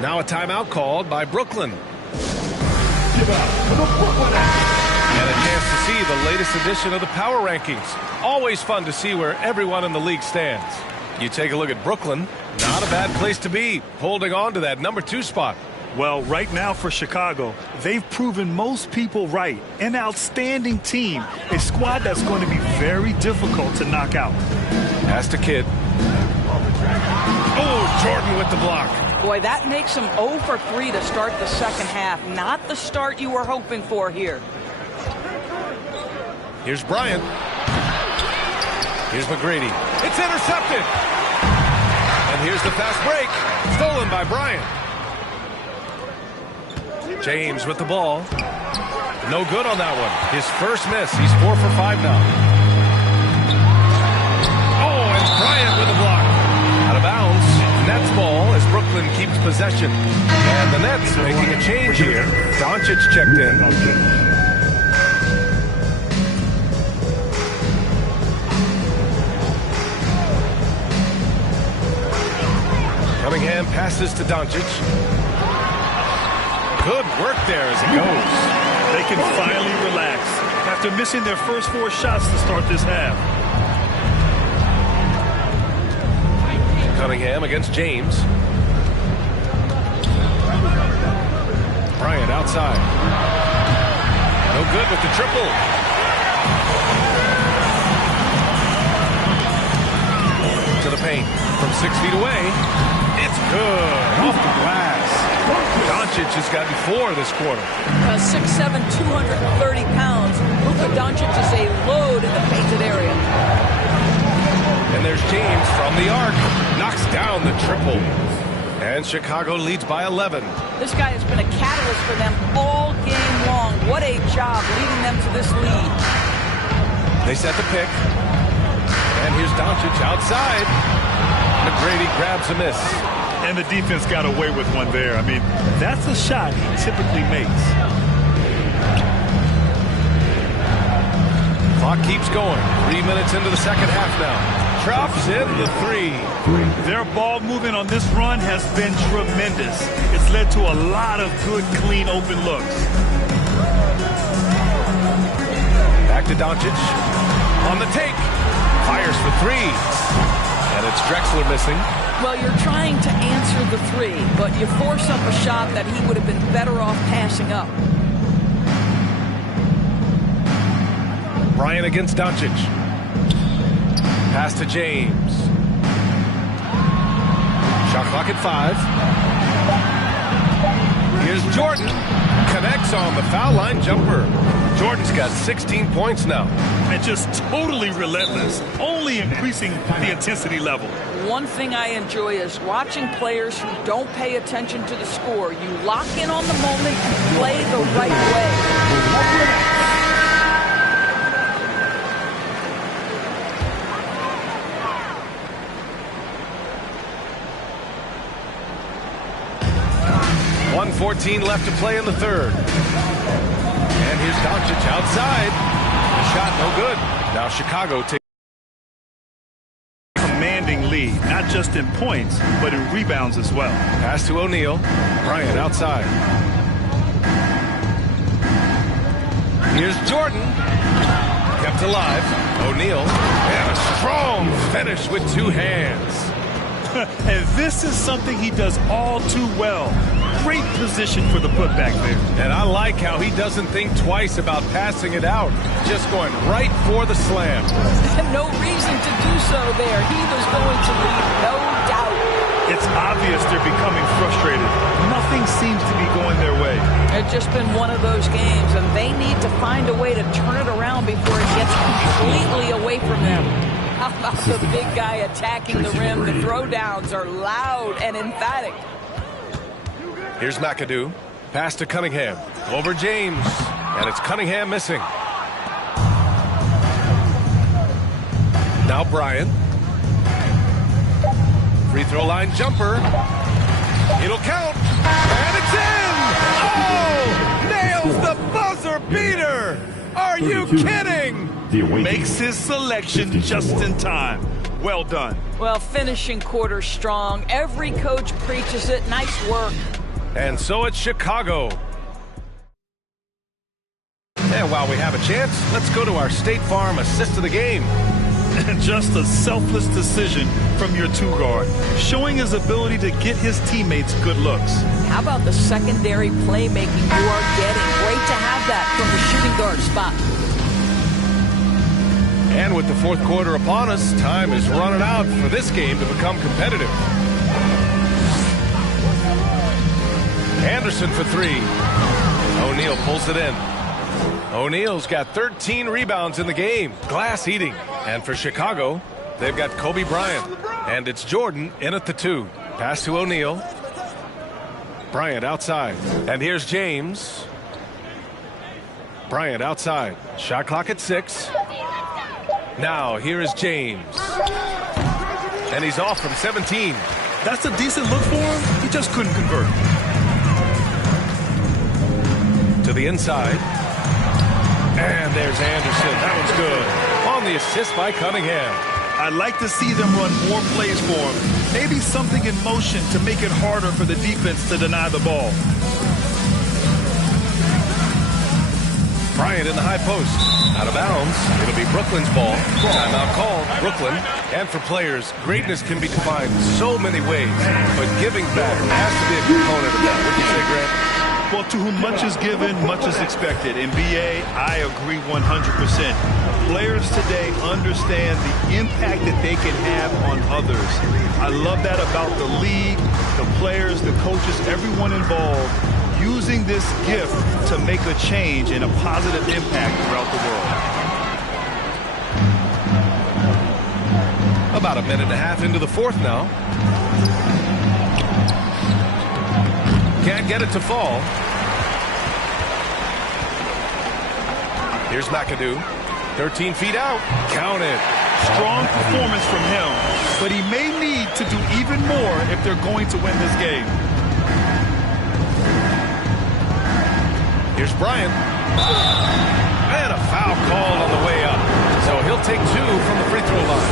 Now a timeout called by Brooklyn. Give up for the Brooklyn Nets. And a chance to see the latest edition of the power rankings. Always fun to see where everyone in the league stands. You take a look at Brooklyn, not a bad place to be, holding on to that number 2 spot. Well, right now for Chicago, they've proven most people right. An outstanding team, a squad that's going to be very difficult to knock out. Pass to Kidd. Oh, Jordan with the block. Boy, that makes him 0 for 3 to start the second half. Not the start you were hoping for here. Here's Bryant. Here's McGrady. It's intercepted. And here's the fast break. Stolen by Bryant. James with the ball. No good on that one. His first miss. He's 4 for 5 now. Oh, and Bryant with the block. Out of bounds. Nets ball as Brooklyn keeps possession. And the Nets making a change here. Doncic checked in. Cunningham passes to Doncic. Good work there as it goes. They can finally relax after missing their first 4 shots to start this half. Cunningham against James. Bryant outside. No good with the triple. To the paint from 6 feet away. It's good off the glass. Doncic has gotten 4 this quarter. 6'7", 230 pounds. Luka Doncic is a load in the painted area. And there's James from the arc. Knocks down the triple. And Chicago leads by 11. This guy has been a catalyst for them all game long. What a job leading them to this lead. They set the pick. And here's Doncic outside. McGrady grabs a miss. And the defense got away with one there. I mean, that's a shot he typically makes. Clock keeps going. 3 minutes into the second half now. Drops in the 3. Their ball movement on this run has been tremendous. It's led to a lot of good, clean, open looks. Back to Doncic. On the take. Fires for 3. And it's Drexler missing. Well, you're trying to answer the 3, but you force up a shot that he would have been better off passing up. Bryant against Doncic. Pass to James. Shot clock at 5. Here's Jordan. Connects on the foul line jumper. Jordan's got 16 points now. And just totally relentless, only increasing the intensity level. One thing I enjoy is watching players who don't pay attention to the score. You lock in on the moment and play the right way. 1:14 left to play in the third. And here's Doncic outside. The shot no good. Now Chicago takes commanding lead, not just in points, but in rebounds as well. Pass to O'Neal. Bryant outside. Here's Jordan. Kept alive. O'Neal. And a strong finish with 2 hands. And this is something he does all too well. Great position for the putback there. And I like how he doesn't think twice about passing it out. Just going right for the slam. No reason to do so there. He was going to lead, no doubt. It's obvious they're becoming frustrated. Nothing seems to be going their way. It's just been one of those games, and they need to find a way to turn it around before it gets completely away from them. How about the big guy attacking the rim? The throwdowns are loud and emphatic. Here's McAdoo. Pass to Cunningham. Over James. And it's Cunningham missing. Now Bryant. Free throw line jumper. It'll count. And it's in! Oh! Nails the buzzer beater! Are you kidding? Makes his selection just in time. Well done. Well, finishing quarter strong. Every coach preaches it. Nice work. And so it's Chicago. And while we have a chance, let's go to our State Farm assist of the game. Just a selfless decision from your 2-guard, showing his ability to get his teammates good looks. How about the secondary playmaking you are getting? Great to have that from the shooting guard spot. And with the fourth quarter upon us, time is running out for this game to become competitive. Anderson for 3. O'Neal pulls it in. O'Neal's got 13 rebounds in the game. Glass eating. And for Chicago, they've got Kobe Bryant. And it's Jordan in at the 2. Pass to O'Neal. Bryant outside. And here's James. Bryant outside. Shot clock at 6. Now here is James. And he's off from 17. That's a decent look for him. He just couldn't convert. To the inside. And there's Anderson. That one's good. On the assist by Cunningham. I'd like to see them run more plays for him. Maybe something in motion to make it harder for the defense to deny the ball. Bryant in the high post. Out of bounds. It'll be Brooklyn's ball. Timeout called. Brooklyn. And for players, greatness can be defined so many ways, but giving back has to be a component of that. What do you say, Grant? Well, to whom much is given, much is expected. In BA, I agree 100%. Players today understand the impact that they can have on others. I love that about the league, the players, the coaches, everyone involved, using this gift to make a change and a positive impact throughout the world. About a minute and a half into the fourth now. Can't get it to fall. Here's McAdoo. 13 feet out. Count it. Strong performance from him, but he may need to do even more if they're going to win this game. Here's Bryant. And a foul called on the way up. So he'll take 2 from the free throw line.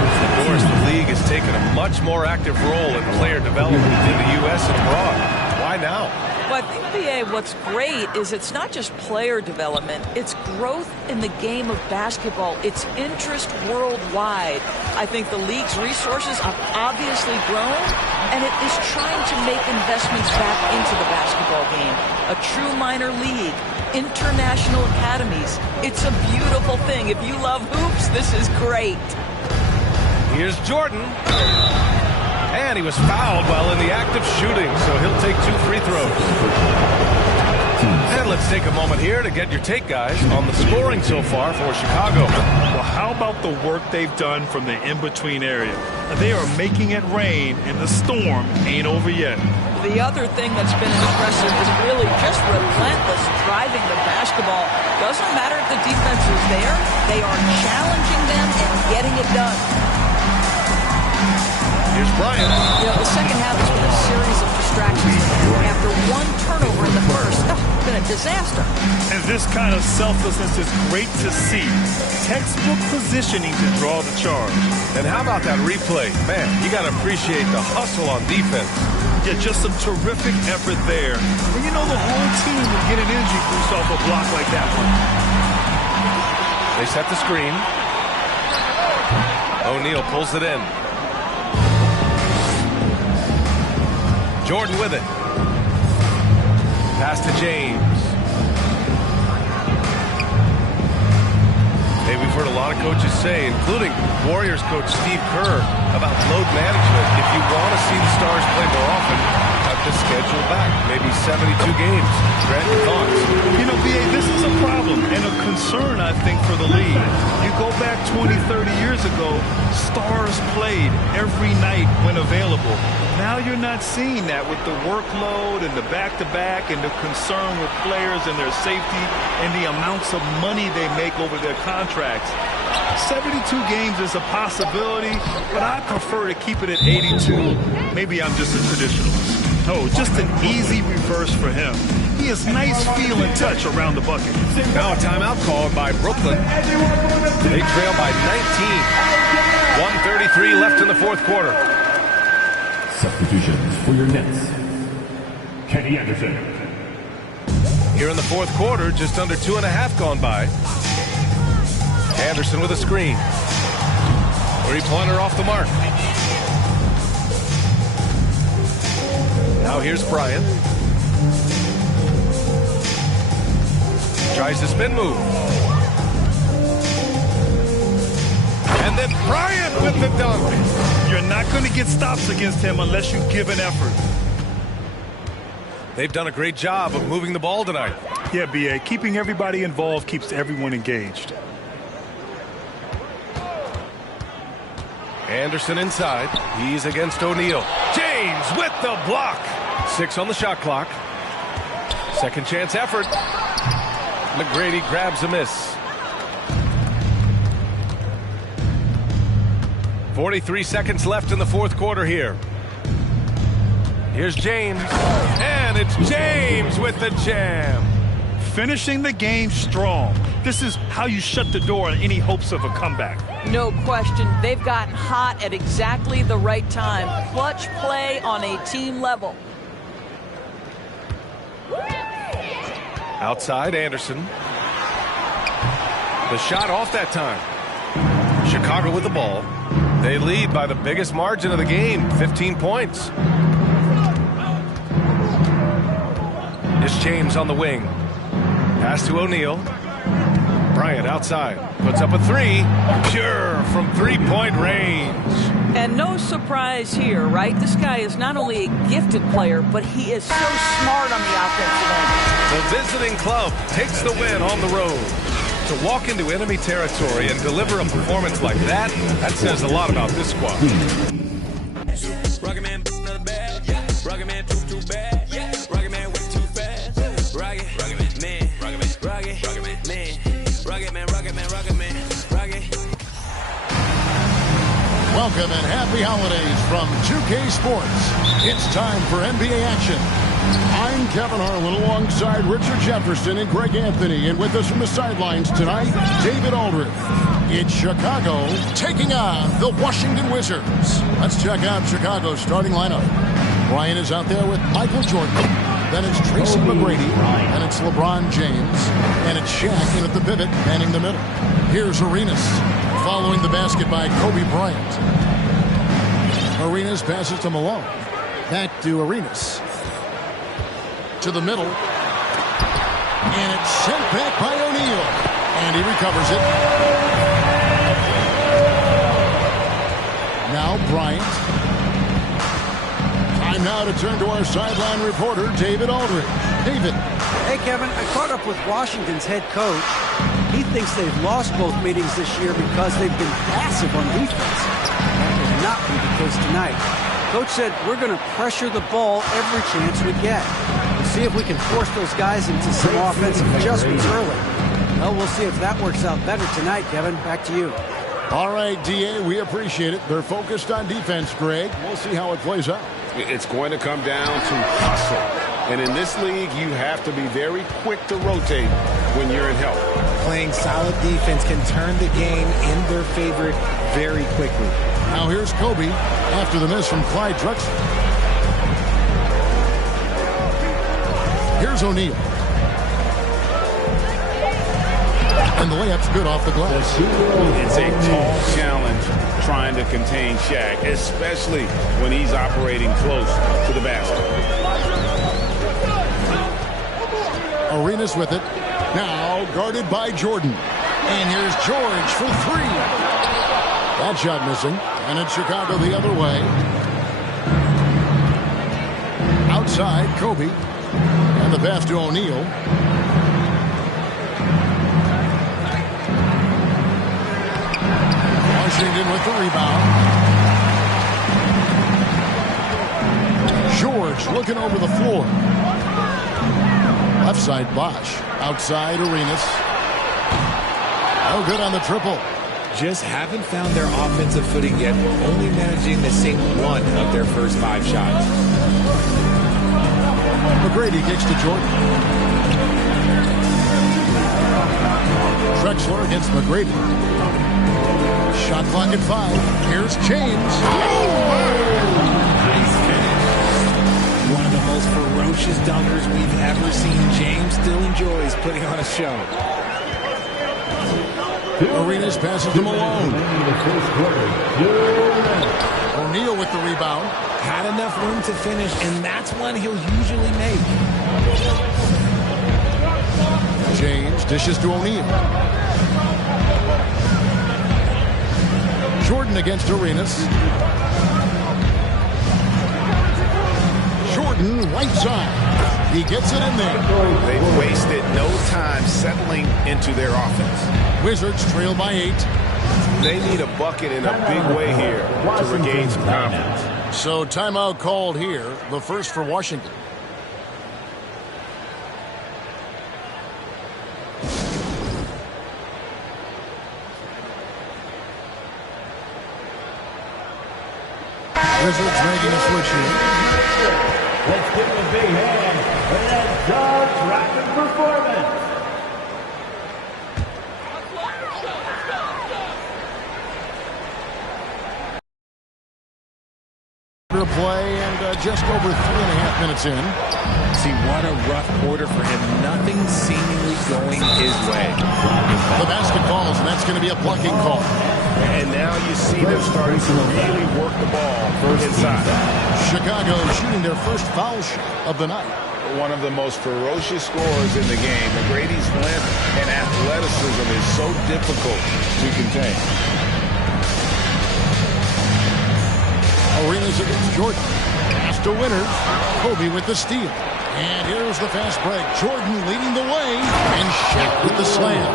Of course, the league has taken a much more active role in player development in the U.S. and abroad. Why now? Well, I think, BA, what's great is it's not just player development, it's growth in the game of basketball. It's interest worldwide. I think the league's resources have obviously grown, and it is trying to make investments back into the basketball game. A true minor league, international academies. It's a beautiful thing. If you love hoops, this is great. Here's Jordan. And he was fouled while in the act of shooting, so he'll take 2 free throws. And let's take a moment here to get your take, guys, on the scoring so far for Chicago. Well, how about the work they've done from the in-between area? They are making it rain, and the storm ain't over yet. The other thing that's been impressive is really just relentless driving the basketball. Doesn't matter if the defense is there, they are challenging them and getting it done. Here's Bryant. You know, the second half has been a series of distractions. After 1 turnover in the first, it's been a disaster. And this kind of selflessness is great to see. Textbook positioning to draw the charge. And how about that replay? Man, you got to appreciate the hustle on defense. Yeah, just some terrific effort there. And you know, the whole team would get an energy boost off a block like that one. They set the screen. O'Neal pulls it in. Jordan with it. Pass to James. Hey, we've heard a lot of coaches say, including Warriors coach Steve Kerr, about load management. If you want to see the Stars play more often, cut the schedule back. Maybe 72 games. Grant, your thoughts? You know, BA, this is a problem and a concern, I think, for the league. You go back 20, 30 years ago, Stars played every night when available. Now you're not seeing that with the workload and the back-to-back and the concern with players and their safety and the amounts of money they make over their contracts. 72 games is a possibility, but I prefer to keep it at 82. Maybe I'm just a traditionalist. Oh, just an easy reverse for him. He has nice feel and touch around the bucket. Now a timeout called by Brooklyn. They trail by 19. 1:33 left in the fourth quarter. Substitutions for your Nets. Kenny Anderson. Here in the fourth quarter, just under 2.5 gone by. Anderson with a screen. 3-pointer off the mark. Now here's Bryant. Tries the spin move. And then Bryant with the dunk. You're not going to get stops against him unless you give an effort. They've done a great job of moving the ball tonight. Yeah, BA, keeping everybody involved keeps everyone engaged. Anderson inside. He's against O'Neal. James with the block. 6 on the shot clock. Second chance effort. McGrady grabs a miss. 43 seconds left in the fourth quarter here. Here's James. And it's James with the jam. finishing the game strong. This is how you shut the door on any hopes of a comeback. No question. They've gotten hot at exactly the right time. Clutch play on a team level. Outside Anderson. The shot off that time. Chicago with the ball. They lead by the biggest margin of the game, 15 points. It's James on the wing. Pass to O'Neal. Bryant outside. Puts up a three. Pure from three-point range. And no surprise here, right? This guy is not only a gifted player, but he is so smart on the offensive end. The visiting club takes the win on the road. To walk into enemy territory and deliver a performance like that, that says a lot about this squad. Rocket man, another bad. Rocket man, too bad. Rocket man, way too fast. Rocket man, rocket man, rocket man, rocket man, rocket man, rocket man, rocket. Welcome and happy holidays from 2K Sports. It's time for NBA action. I'm Kevin Harlan alongside Richard Jefferson and Greg Anthony. And with us from the sidelines tonight, David Aldridge. It's Chicago taking on the Washington Wizards. Let's check out Chicago's starting lineup. Bryant is out there with Michael Jordan. Then it's Tracy McGrady. And it's LeBron James. And it's Shaq in at the pivot, manning the middle. Here's Arenas, following the basket by Kobe Bryant. Arenas passes to Malone. Back to Arenas. To the middle. And it's sent back by O'Neal. And he recovers it. Now Bryant. Time now to turn to our sideline reporter, David Aldridge. David. Hey, Kevin, I caught up with Washington's head coach. He thinks they've lost both meetings this year because they've been passive on defense. That will not be the case tonight. Coach said we're going to pressure the ball every chance we get. We'll see if we can force those guys into some offensive adjustments early. Well, we'll see if that works out better tonight, Kevin. Back to you. All right, D.A., we appreciate it. They're focused on defense, Greg. We'll see how it plays out. It's going to come down to hustle. And in this league, you have to be very quick to rotate when you're in help. Playing solid defense can turn the game in their favor very quickly. Now here's Kobe after the miss from Clyde Drexler. Here's O'Neal. And the layup's good off the glass. It's a tall challenge trying to contain Shaq, especially when he's operating close to the basket. Arenas with it. Now guarded by Jordan. And here's George for three. That shot missing. And it's Chicago the other way. Outside, Kobe. And the pass to O'Neal. Washington with the rebound. George looking over the floor. Left side, Bosch. Outside, Arenas. No good on the triple. Just haven't found their offensive footing yet, only managing to sink one of their first 5 shots. McGrady kicks to Jordan. Drexler against McGrady. Shot clock at 5. Here's James. Nice finish. One of the most ferocious dunkers we've ever seen. James still enjoys putting on a show. Arenas passes to Malone. O'Neal with the rebound. Had enough room to finish, and that's one he'll usually make. James dishes to O'Neal. Jordan against Arenas. Jordan, right side. He gets it in there. They've wasted no time settling into their offense. Wizards trail by 8. They need a bucket in a big way here to regain some confidence. So timeout called here, the first for Washington. Wizards making a switch here. Let's give him a big hand for that jaw-dropping performance. quarter of play and just over 3.5 minutes in. See, what a rough quarter for him. Nothing seemingly going his way. The basket falls, and that's going to be a blocking call. And now you see them starting to really work the ball inside. Chicago shooting their first foul shot of the night. One of the most ferocious scorers in the game. McGrady's length and athleticism is so difficult to contain. Arenas against Jordan. Pass to Winters. Kobe with the steal. And here's the fast break. Jordan leading the way. And Shaq with the slam.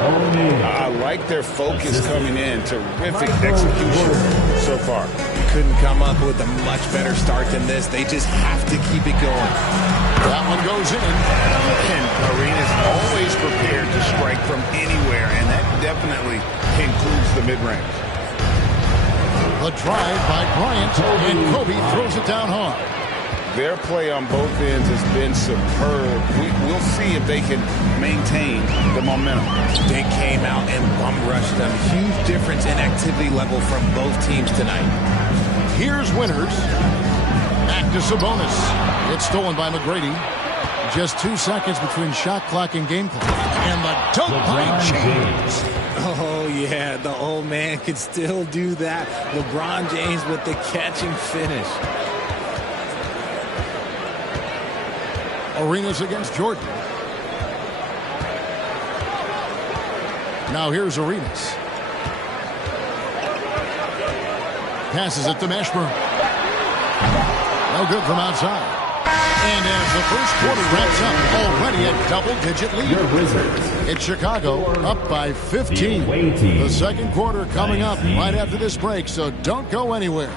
I like their focus coming in. Terrific execution so far. Couldn't come up with a much better start than this. They just have to keep it going. That one goes in. And Arenas always prepared to strike from anywhere, and that definitely includes the mid-range. The drive by Bryant, and Kobe throws it down hard. Their play on both ends has been superb. We'll see if they can maintain the momentum. They came out and bum rushed them. Huge difference in activity level from both teams tonight. Here's Winters. Back to Sabonis. It's stolen by McGrady. Just 2 seconds between shot clock and game clock. And the dunk by James. Oh, yeah, the old man could still do that. LeBron James with the catch and finish. Arenas against Jordan. Now here's Arenas. Passes it to Mashburn. No good from outside. And as the first quarter wraps up, already a double-digit lead. It's Chicago up by 15. The second quarter coming up right after this break, so don't go anywhere.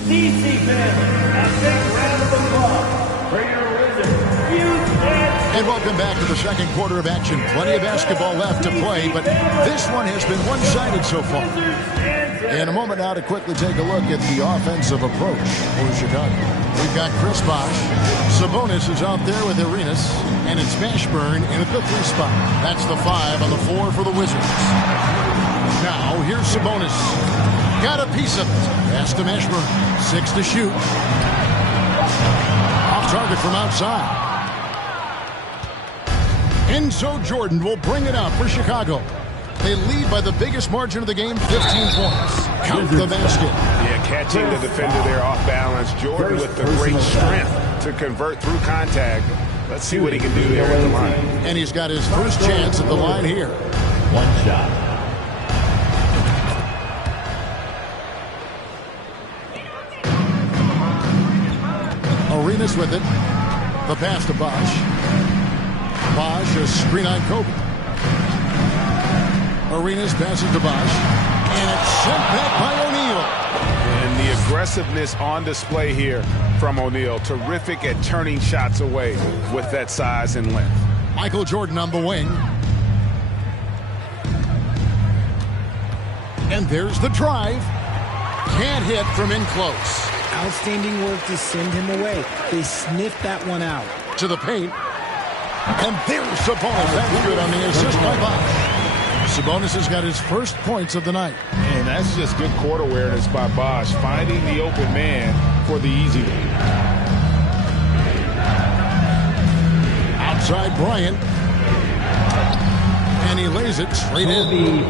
DC family, a big round of applause for your Wizards. And welcome back to the second quarter of action. Plenty of basketball left to play, but this one has been one-sided so far. In a moment now to quickly take a look at the offensive approach for Chicago. We've got Chris Bosh. Sabonis is out there with Arenas, and it's Mashburn in at the 3 spot. That's the 5 on the 4 for the Wizards. Now here's Sabonis. Got a piece of it. Pass to Mashburn. 6 to shoot. Off target from outside. Enzo Jordan will bring it out for Chicago. They lead by the biggest margin of the game, 15 points. Count the basket. Yeah, catching the defender there off balance. Jordan with the great strength to convert through contact. Let's see what he can do there at the line. And he's got his first chance at the line here. One shot. Arenas with it. The pass to Bosh. Bosh, a screen on Kobe. Arenas passes to Bosh. And it's sent back by O'Neal. And the aggressiveness on display here from O'Neal. Terrific at turning shots away with that size and length. Michael Jordan on the wing. And there's the drive. Can't hit from in close. Outstanding work to send him away. They sniffed that one out. To the paint. And there's Sabonis. That's good on the assist by Bosh. Sabonis has got his first points of the night. And that's just good court awareness by Bosh, finding the open man for the easy one. Outside Bryant. And he lays it straight in.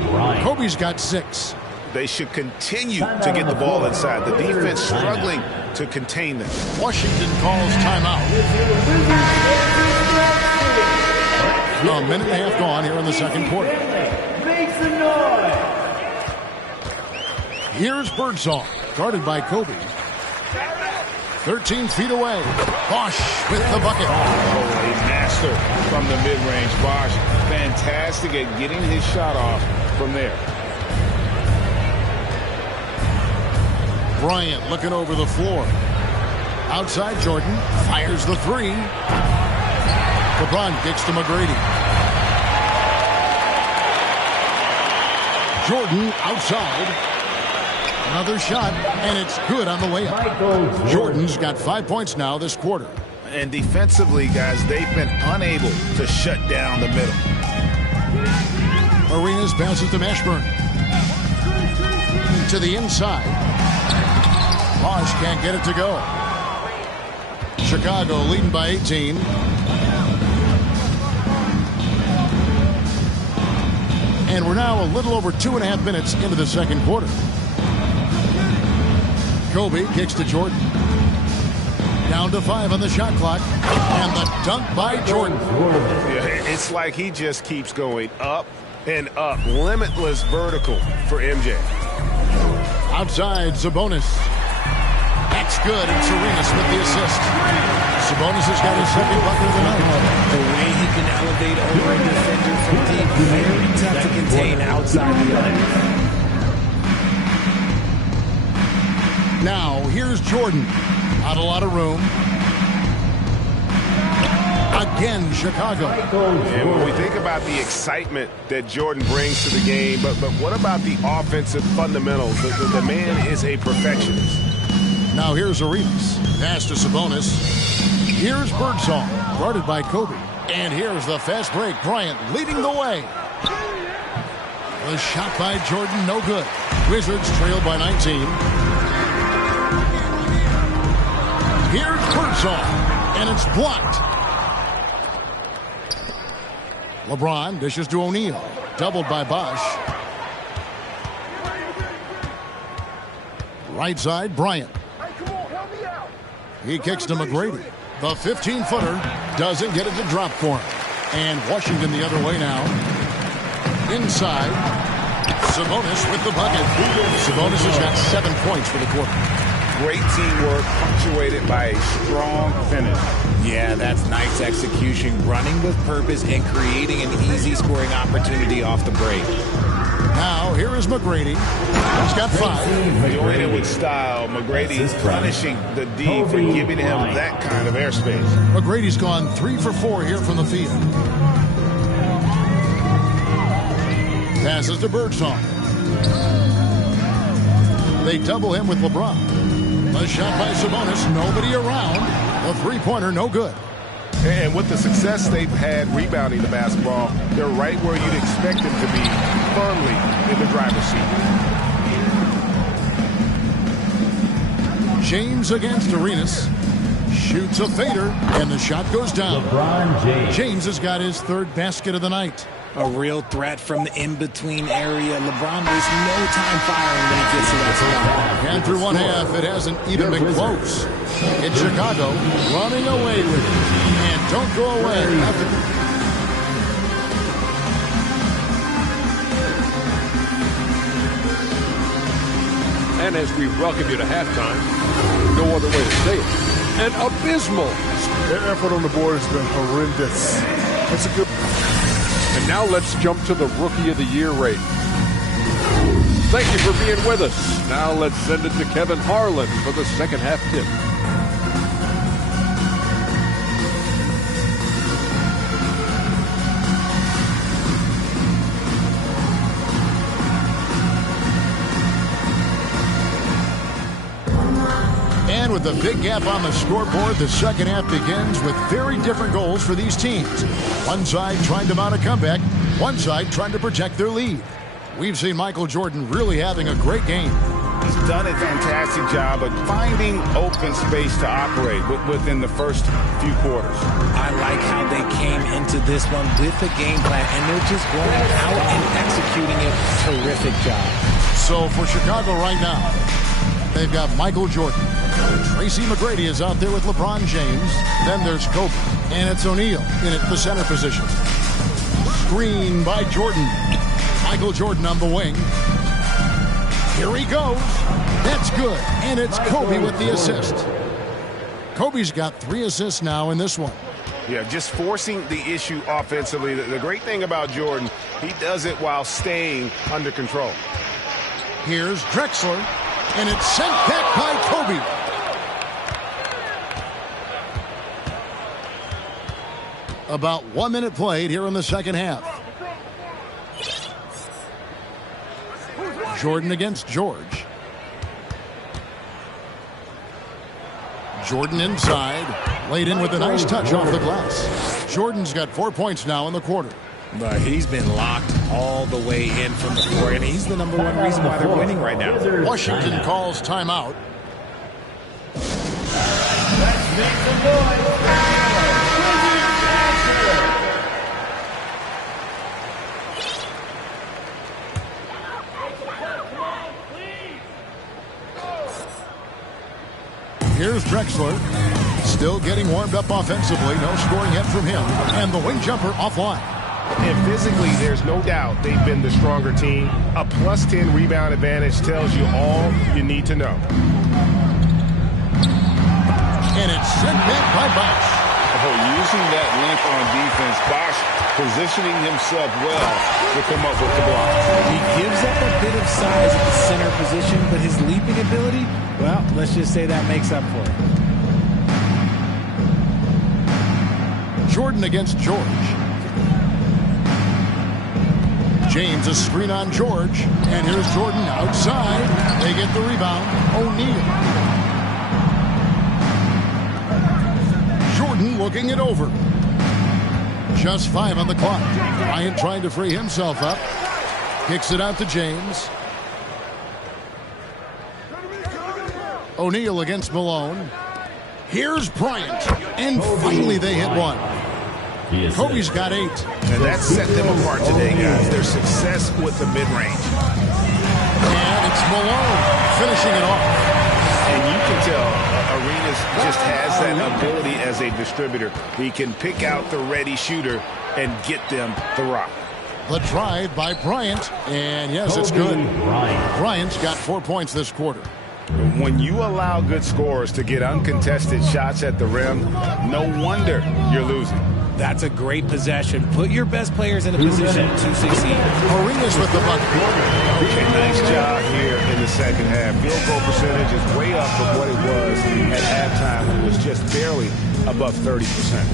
Kobe's got 6. They should continue to get the ball inside. The defense struggling to contain them. Washington calls timeout. A minute and a half gone here in the second quarter. Make some noise. Here's Birdsong, guarded by Kobe. 13 feet away. Bosh with the bucket. Oh, a master from the mid-range. Bosh, fantastic at getting his shot off from there. Bryant looking over the floor. Outside Jordan. Fires the 3. LeBron kicks to McGrady. Jordan outside. Another shot, and it's good on the way up. Jordan's got 5 points now this quarter. And defensively, guys, they've been unable to shut down the middle. Arenas passes to Mashburn. To the inside. Bosch can't get it to go. Chicago leading by 18. And we're now a little over 2.5 minutes into the second quarter. Kobe kicks to Jordan. Down to 5 on the shot clock. And the dunk by Jordan. Yeah, it's like he just keeps going up and up. Limitless vertical for MJ. Outside, Sabonis. That's good, and Arenas with the assist. Sabonis has got his second bucket of the night. The way he can elevate over a defender from deep, very tough to contain outside the arc. Now, here's Jordan. Not a lot of room. Again, Chicago. And when we think about the excitement that Jordan brings to the game, but what about the offensive fundamentals? The man is a perfectionist. Now here's Arenas. Pass to Sabonis. Here's Birdsong, guarded by Kobe. And here's the fast break. Bryant leading the way. The shot by Jordan, no good. Wizards trail by 19. Here's Birdsong, and it's blocked. LeBron dishes to O'Neal. Doubled by Bosch. Right side, Bryant. He kicks to McGrady. The 15-footer doesn't get it to drop for him. And Washington the other way now. Inside, Sabonis with the bucket. Sabonis has got 7 points for the quarter. Great teamwork, punctuated by a strong finish. Yeah, that's nice execution, running with purpose and creating an easy scoring opportunity off the break. Now, here is McGrady. He's got 5. Doing it with style. McGrady is punishing the D for giving him that kind of airspace. McGrady's gone 3 for 4 here from the field. Passes to Birdsong. They double him with LeBron. A shot by Sabonis. Nobody around. The three-pointer, no good. And with the success they've had rebounding the basketball, they're right where you'd expect them to be, firmly in the driver's seat. James against Arenas. Shoots a fader, and the shot goes down. James has got his 3rd basket of the night. A real threat from the in-between area. LeBron wastes no time firing when he gets to that spot. And through one half, it hasn't even been close. In Chicago, running away with it. And don't go away. And as we welcome you to halftime, no other way to say it, an abysmal. Their effort on the board has been horrendous. That's a good. And now let's jump to the Rookie of the Year rating. Thank you for being with us. Now let's send it to Kevin Harlan for the second half tip. And with the big gap on the scoreboard, the second half begins with very different goals for these teams. One side trying to mount a comeback, one side trying to protect their lead. We've seen Michael Jordan really having a great game. He's done a fantastic job of finding open space to operate within the first few quarters. I like how they came into this one with a game plan, and they're just going out and executing it. Terrific job. So for Chicago right now, they've got Michael Jordan. Tracy McGrady is out there with LeBron James. Then there's Kobe. And it's O'Neal in the center position. Screen by Jordan. Michael Jordan on the wing. Here he goes. That's good. And it's Kobe with the assist. Kobe's got 3 assists now in this one. Yeah, just forcing the issue offensively. The great thing about Jordan, he does it while staying under control. Here's Drexler. And it's sent back by Kobe. About 1 minute played here in the second half. Jordan against George. Jordan inside. Laid in with a nice touch off the glass. Jordan's got 4 points now in the quarter. But he's been locked all the way in from the floor, and he's the #1 reason why they're winning right now. Washington calls timeout. Make some noise for Here's Drexler. Still getting warmed up offensively. No scoring yet from him. And the wing jumper offline. And physically, there's no doubt they've been the stronger team. A plus 10 rebound advantage tells you all you need to know. And it's sent back by Bosch. Using that length on defense, Bosch positioning himself well to come up with the block. He gives up a bit of size at the center position, but his leaping ability, well, let's just say that makes up for it. Jordan against George. James a screen on George. And here's Jordan outside. They get the rebound. O'Neal. Jordan looking it over. Just 5 on the clock. Bryant trying to free himself up. Kicks it out to James. O'Neal against Malone. Here's Bryant. And finally they hit one. Kobe's got 8. And that set them apart today, guys. Their success with the mid-range. And it's Malone finishing it off. And you can tell Arenas just has that ability as a distributor. He can pick out the ready shooter and get them the rock. The drive by Bryant. And yes, it's good. Bryant's got 4 points this quarter. When you allow good scorers to get uncontested shots at the rim, no wonder you're losing. That's a great possession. Put your best players in a position to succeed. Arenas with the bucket. Okay, nice job here in the second half. Field goal percentage is way up from what it was at halftime when it was just barely above 30%.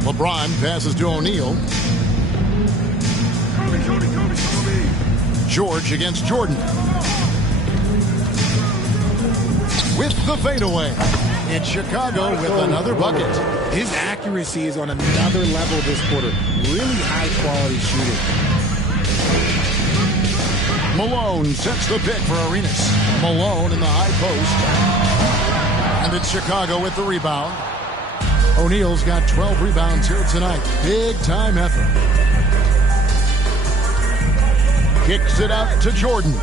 LeBron passes to O'Neal. George against Jordan. With the fadeaway. It's Chicago with another bucket. His accuracy is on another level this quarter. Really high-quality shooting. Malone sets the pick for Arenas. Malone in the high post. And it's Chicago with the rebound. O'Neal's got 12 rebounds here tonight. Big-time effort. Kicks it out to Jordan.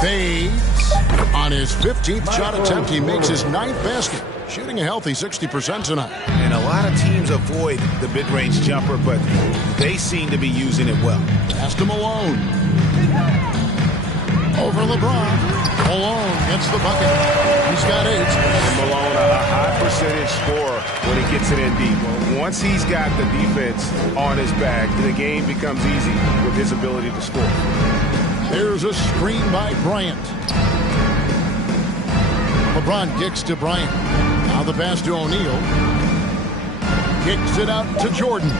Fades. On his 15th shot attempt, he makes his 9th basket. Shooting a healthy 60% tonight. And a lot of teams avoid the mid-range jumper, but they seem to be using it well. Pass to Malone. Over LeBron. Malone gets the bucket. He's got 8. And Malone, a high percentage scorer when he gets it in deep. Once he's got the defense on his back, the game becomes easy with his ability to score. There's a screen by Bryant. LeBron kicks to Bryant. Now the pass to O'Neal. Kicks it out to Jordan.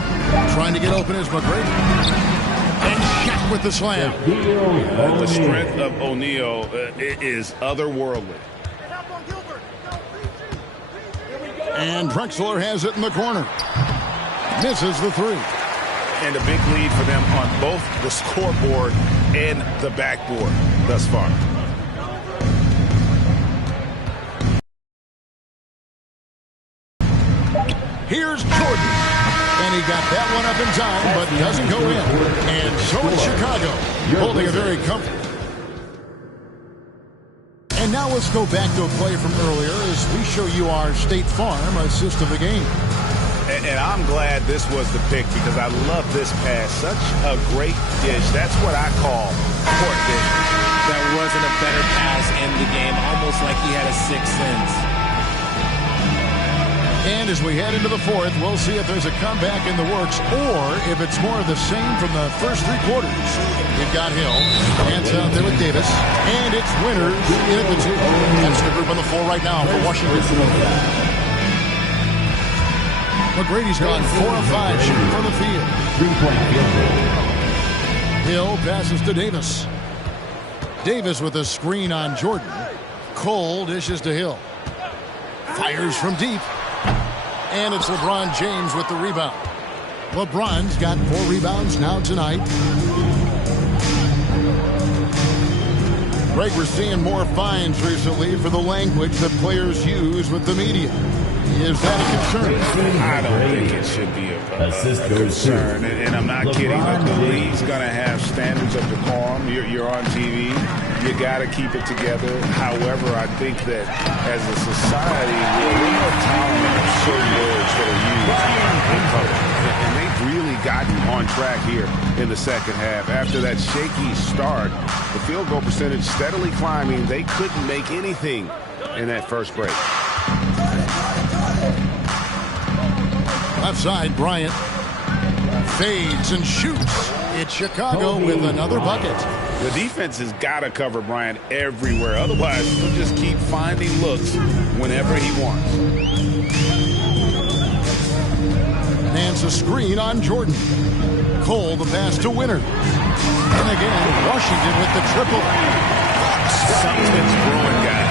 Trying to get open is McGrady. And Shaq with the slam. The strength of O'Neal is otherworldly. And Drexler has it in the corner. Misses the 3. And a big lead for them on both the scoreboard and the backboard thus far. Here's Jordan. And he got that one up in time, but doesn't go in. And so is Chicago, holding a very comfortable. And now let's go back to a play from earlier as we show you our State Farm assist of the game. And I'm glad this was the pick because I love this pass. Such a great dish. That's what I call court vision. That wasn't a better pass in the game, almost like he had a sixth sense. And as we head into the 4th, we'll see if there's a comeback in the works or if it's more of the same from the first 3 quarters. We've got Hill. Hands out there with Davis. And it's Winters in at the 2. That's the group on the floor right now for Washington. McGrady's gone 4 of 5 shooting from the field. 3-point field goal. Hill passes to Davis. Davis with a screen on Jordan. Cole dishes to Hill. Fires from deep. And it's LeBron James with the rebound. LeBron's got 4 rebounds now tonight. Greg, we're seeing more fines recently for the language that players use with the media. Is that a concern? I don't think it should be a concern. And I'm not kidding. The league's going to have standards of decorum. You're on TV. You got to keep it together. However, I think that as a society, we're more tolerant of certain words that are used. And they've really gotten on track here in the second half. After that shaky start, the field goal percentage steadily climbing. They couldn't make anything in that first break. Left side, Bryant fades and shoots. It's Chicago with another bucket. The defense has got to cover Bryant everywhere. Otherwise, he'll just keep finding looks whenever he wants. Nance a screen on Jordan. Cole the pass to Winner. And again, Washington with the triple. Something's brewing, guys.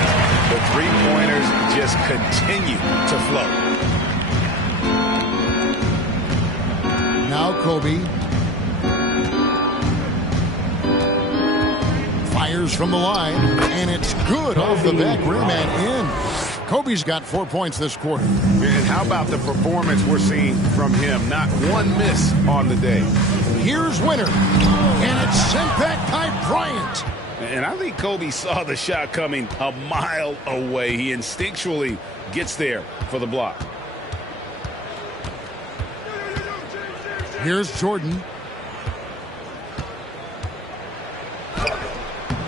The three-pointers just continue to flow. Now Kobe fires from the line, and it's good off the back rim and in. Kobe's got 4 points this quarter. And how about the performance we're seeing from him? Not one miss on the day. Here's Winner, and it's sent back by Bryant. And I think Kobe saw the shot coming a mile away. He instinctually gets there for the block. Here's Jordan.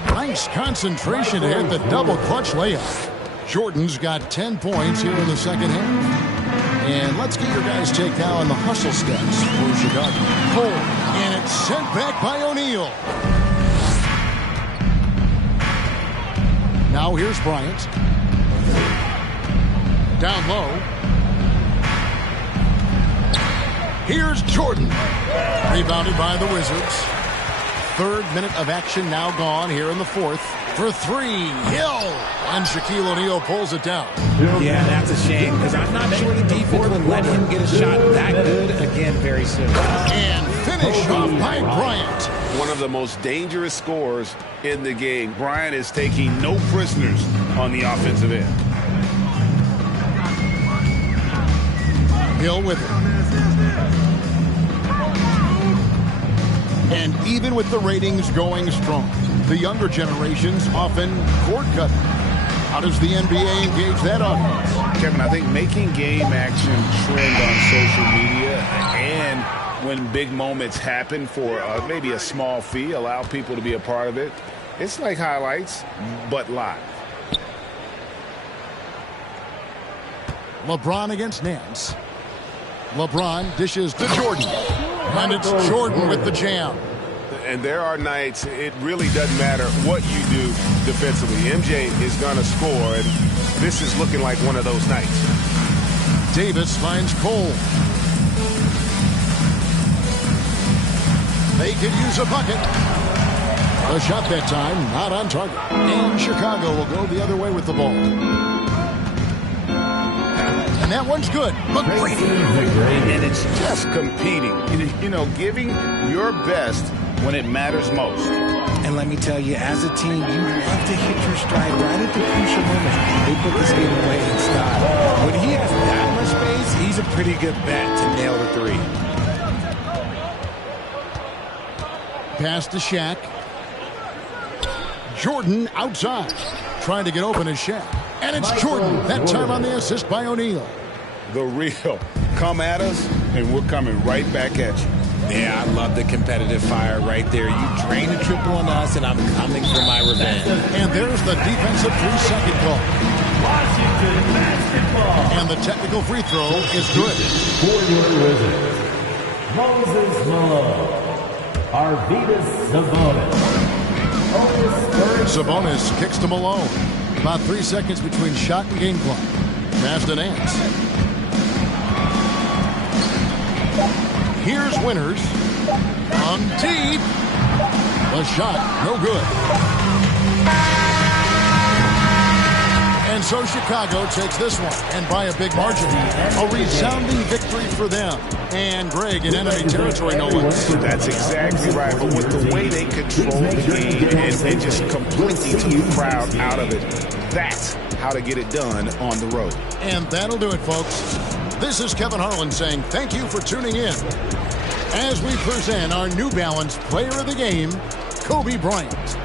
Nice concentration to hit the double clutch layup. Jordan's got 10 points here in the second half. And let's get your guys' take now on the hustle steps for Chicago. Cole, and it's sent back by O'Neal. Now here's Bryant. Down low. Here's Jordan. Rebounded by the Wizards. Third minute of action now gone here in the fourth. For three, Hill. And Shaquille O'Neal pulls it down. Yeah, that's a shame because I'm not sure the defense would let him get a shot that good again very soon. And finish off by Bryant. One of the most dangerous scorers in the game. Bryant is taking no prisoners on the offensive end. Hill with it. And even with the ratings going strong, the younger generations often court cut. How does the NBA engage that audience? Kevin, I think making game action trend on social media and when big moments happen for maybe a small fee, allow people to be a part of it. It's like highlights, but live. LeBron against Nance. LeBron dishes to Jordan. And it's Jordan with the jam. And there are nights it really doesn't matter what you do defensively. MJ is going to score, and this is looking like one of those nights. Davis finds Cole. They could use a bucket. The shot that time, not on target. And Chicago will go the other way with the ball. And that one's good. McGrady. And it's just competing. You know, giving your best when it matters most. And let me tell you, as a team, you love to hit your stride right at the crucial moment. They put this game away in style. When he has that much space, he's a pretty good bet to nail the three. Pass to Shaq. Jordan outside. Trying to get open is Shaq. And it's Jordan. That time on the assist by O'Neal. The real. Come at us, and we're coming right back at you. Yeah, I love the competitive fire right there. You drain the triple on us, and I'm coming for my revenge. And there's the defensive 3-second call. Washington basketball. And the technical free throw is good. For your Wizards, Moses Malone, Arvydas Sabonis. Sabonis kicks to Malone. About 3 seconds between shot and game clock. Pass to Nance. Here's Winners. On deep. The shot, no good. And And so Chicago takes this one, and by a big margin. A resounding victory for them. And Greg in enemy territory, no less. That's exactly right. But with the way they control the game and just completely took the crowd out of it, that's how to get it done on the road. And that'll do it, folks. This is Kevin Harlan saying thank you for tuning in as we present our New Balance Player of the Game, Kobe Bryant.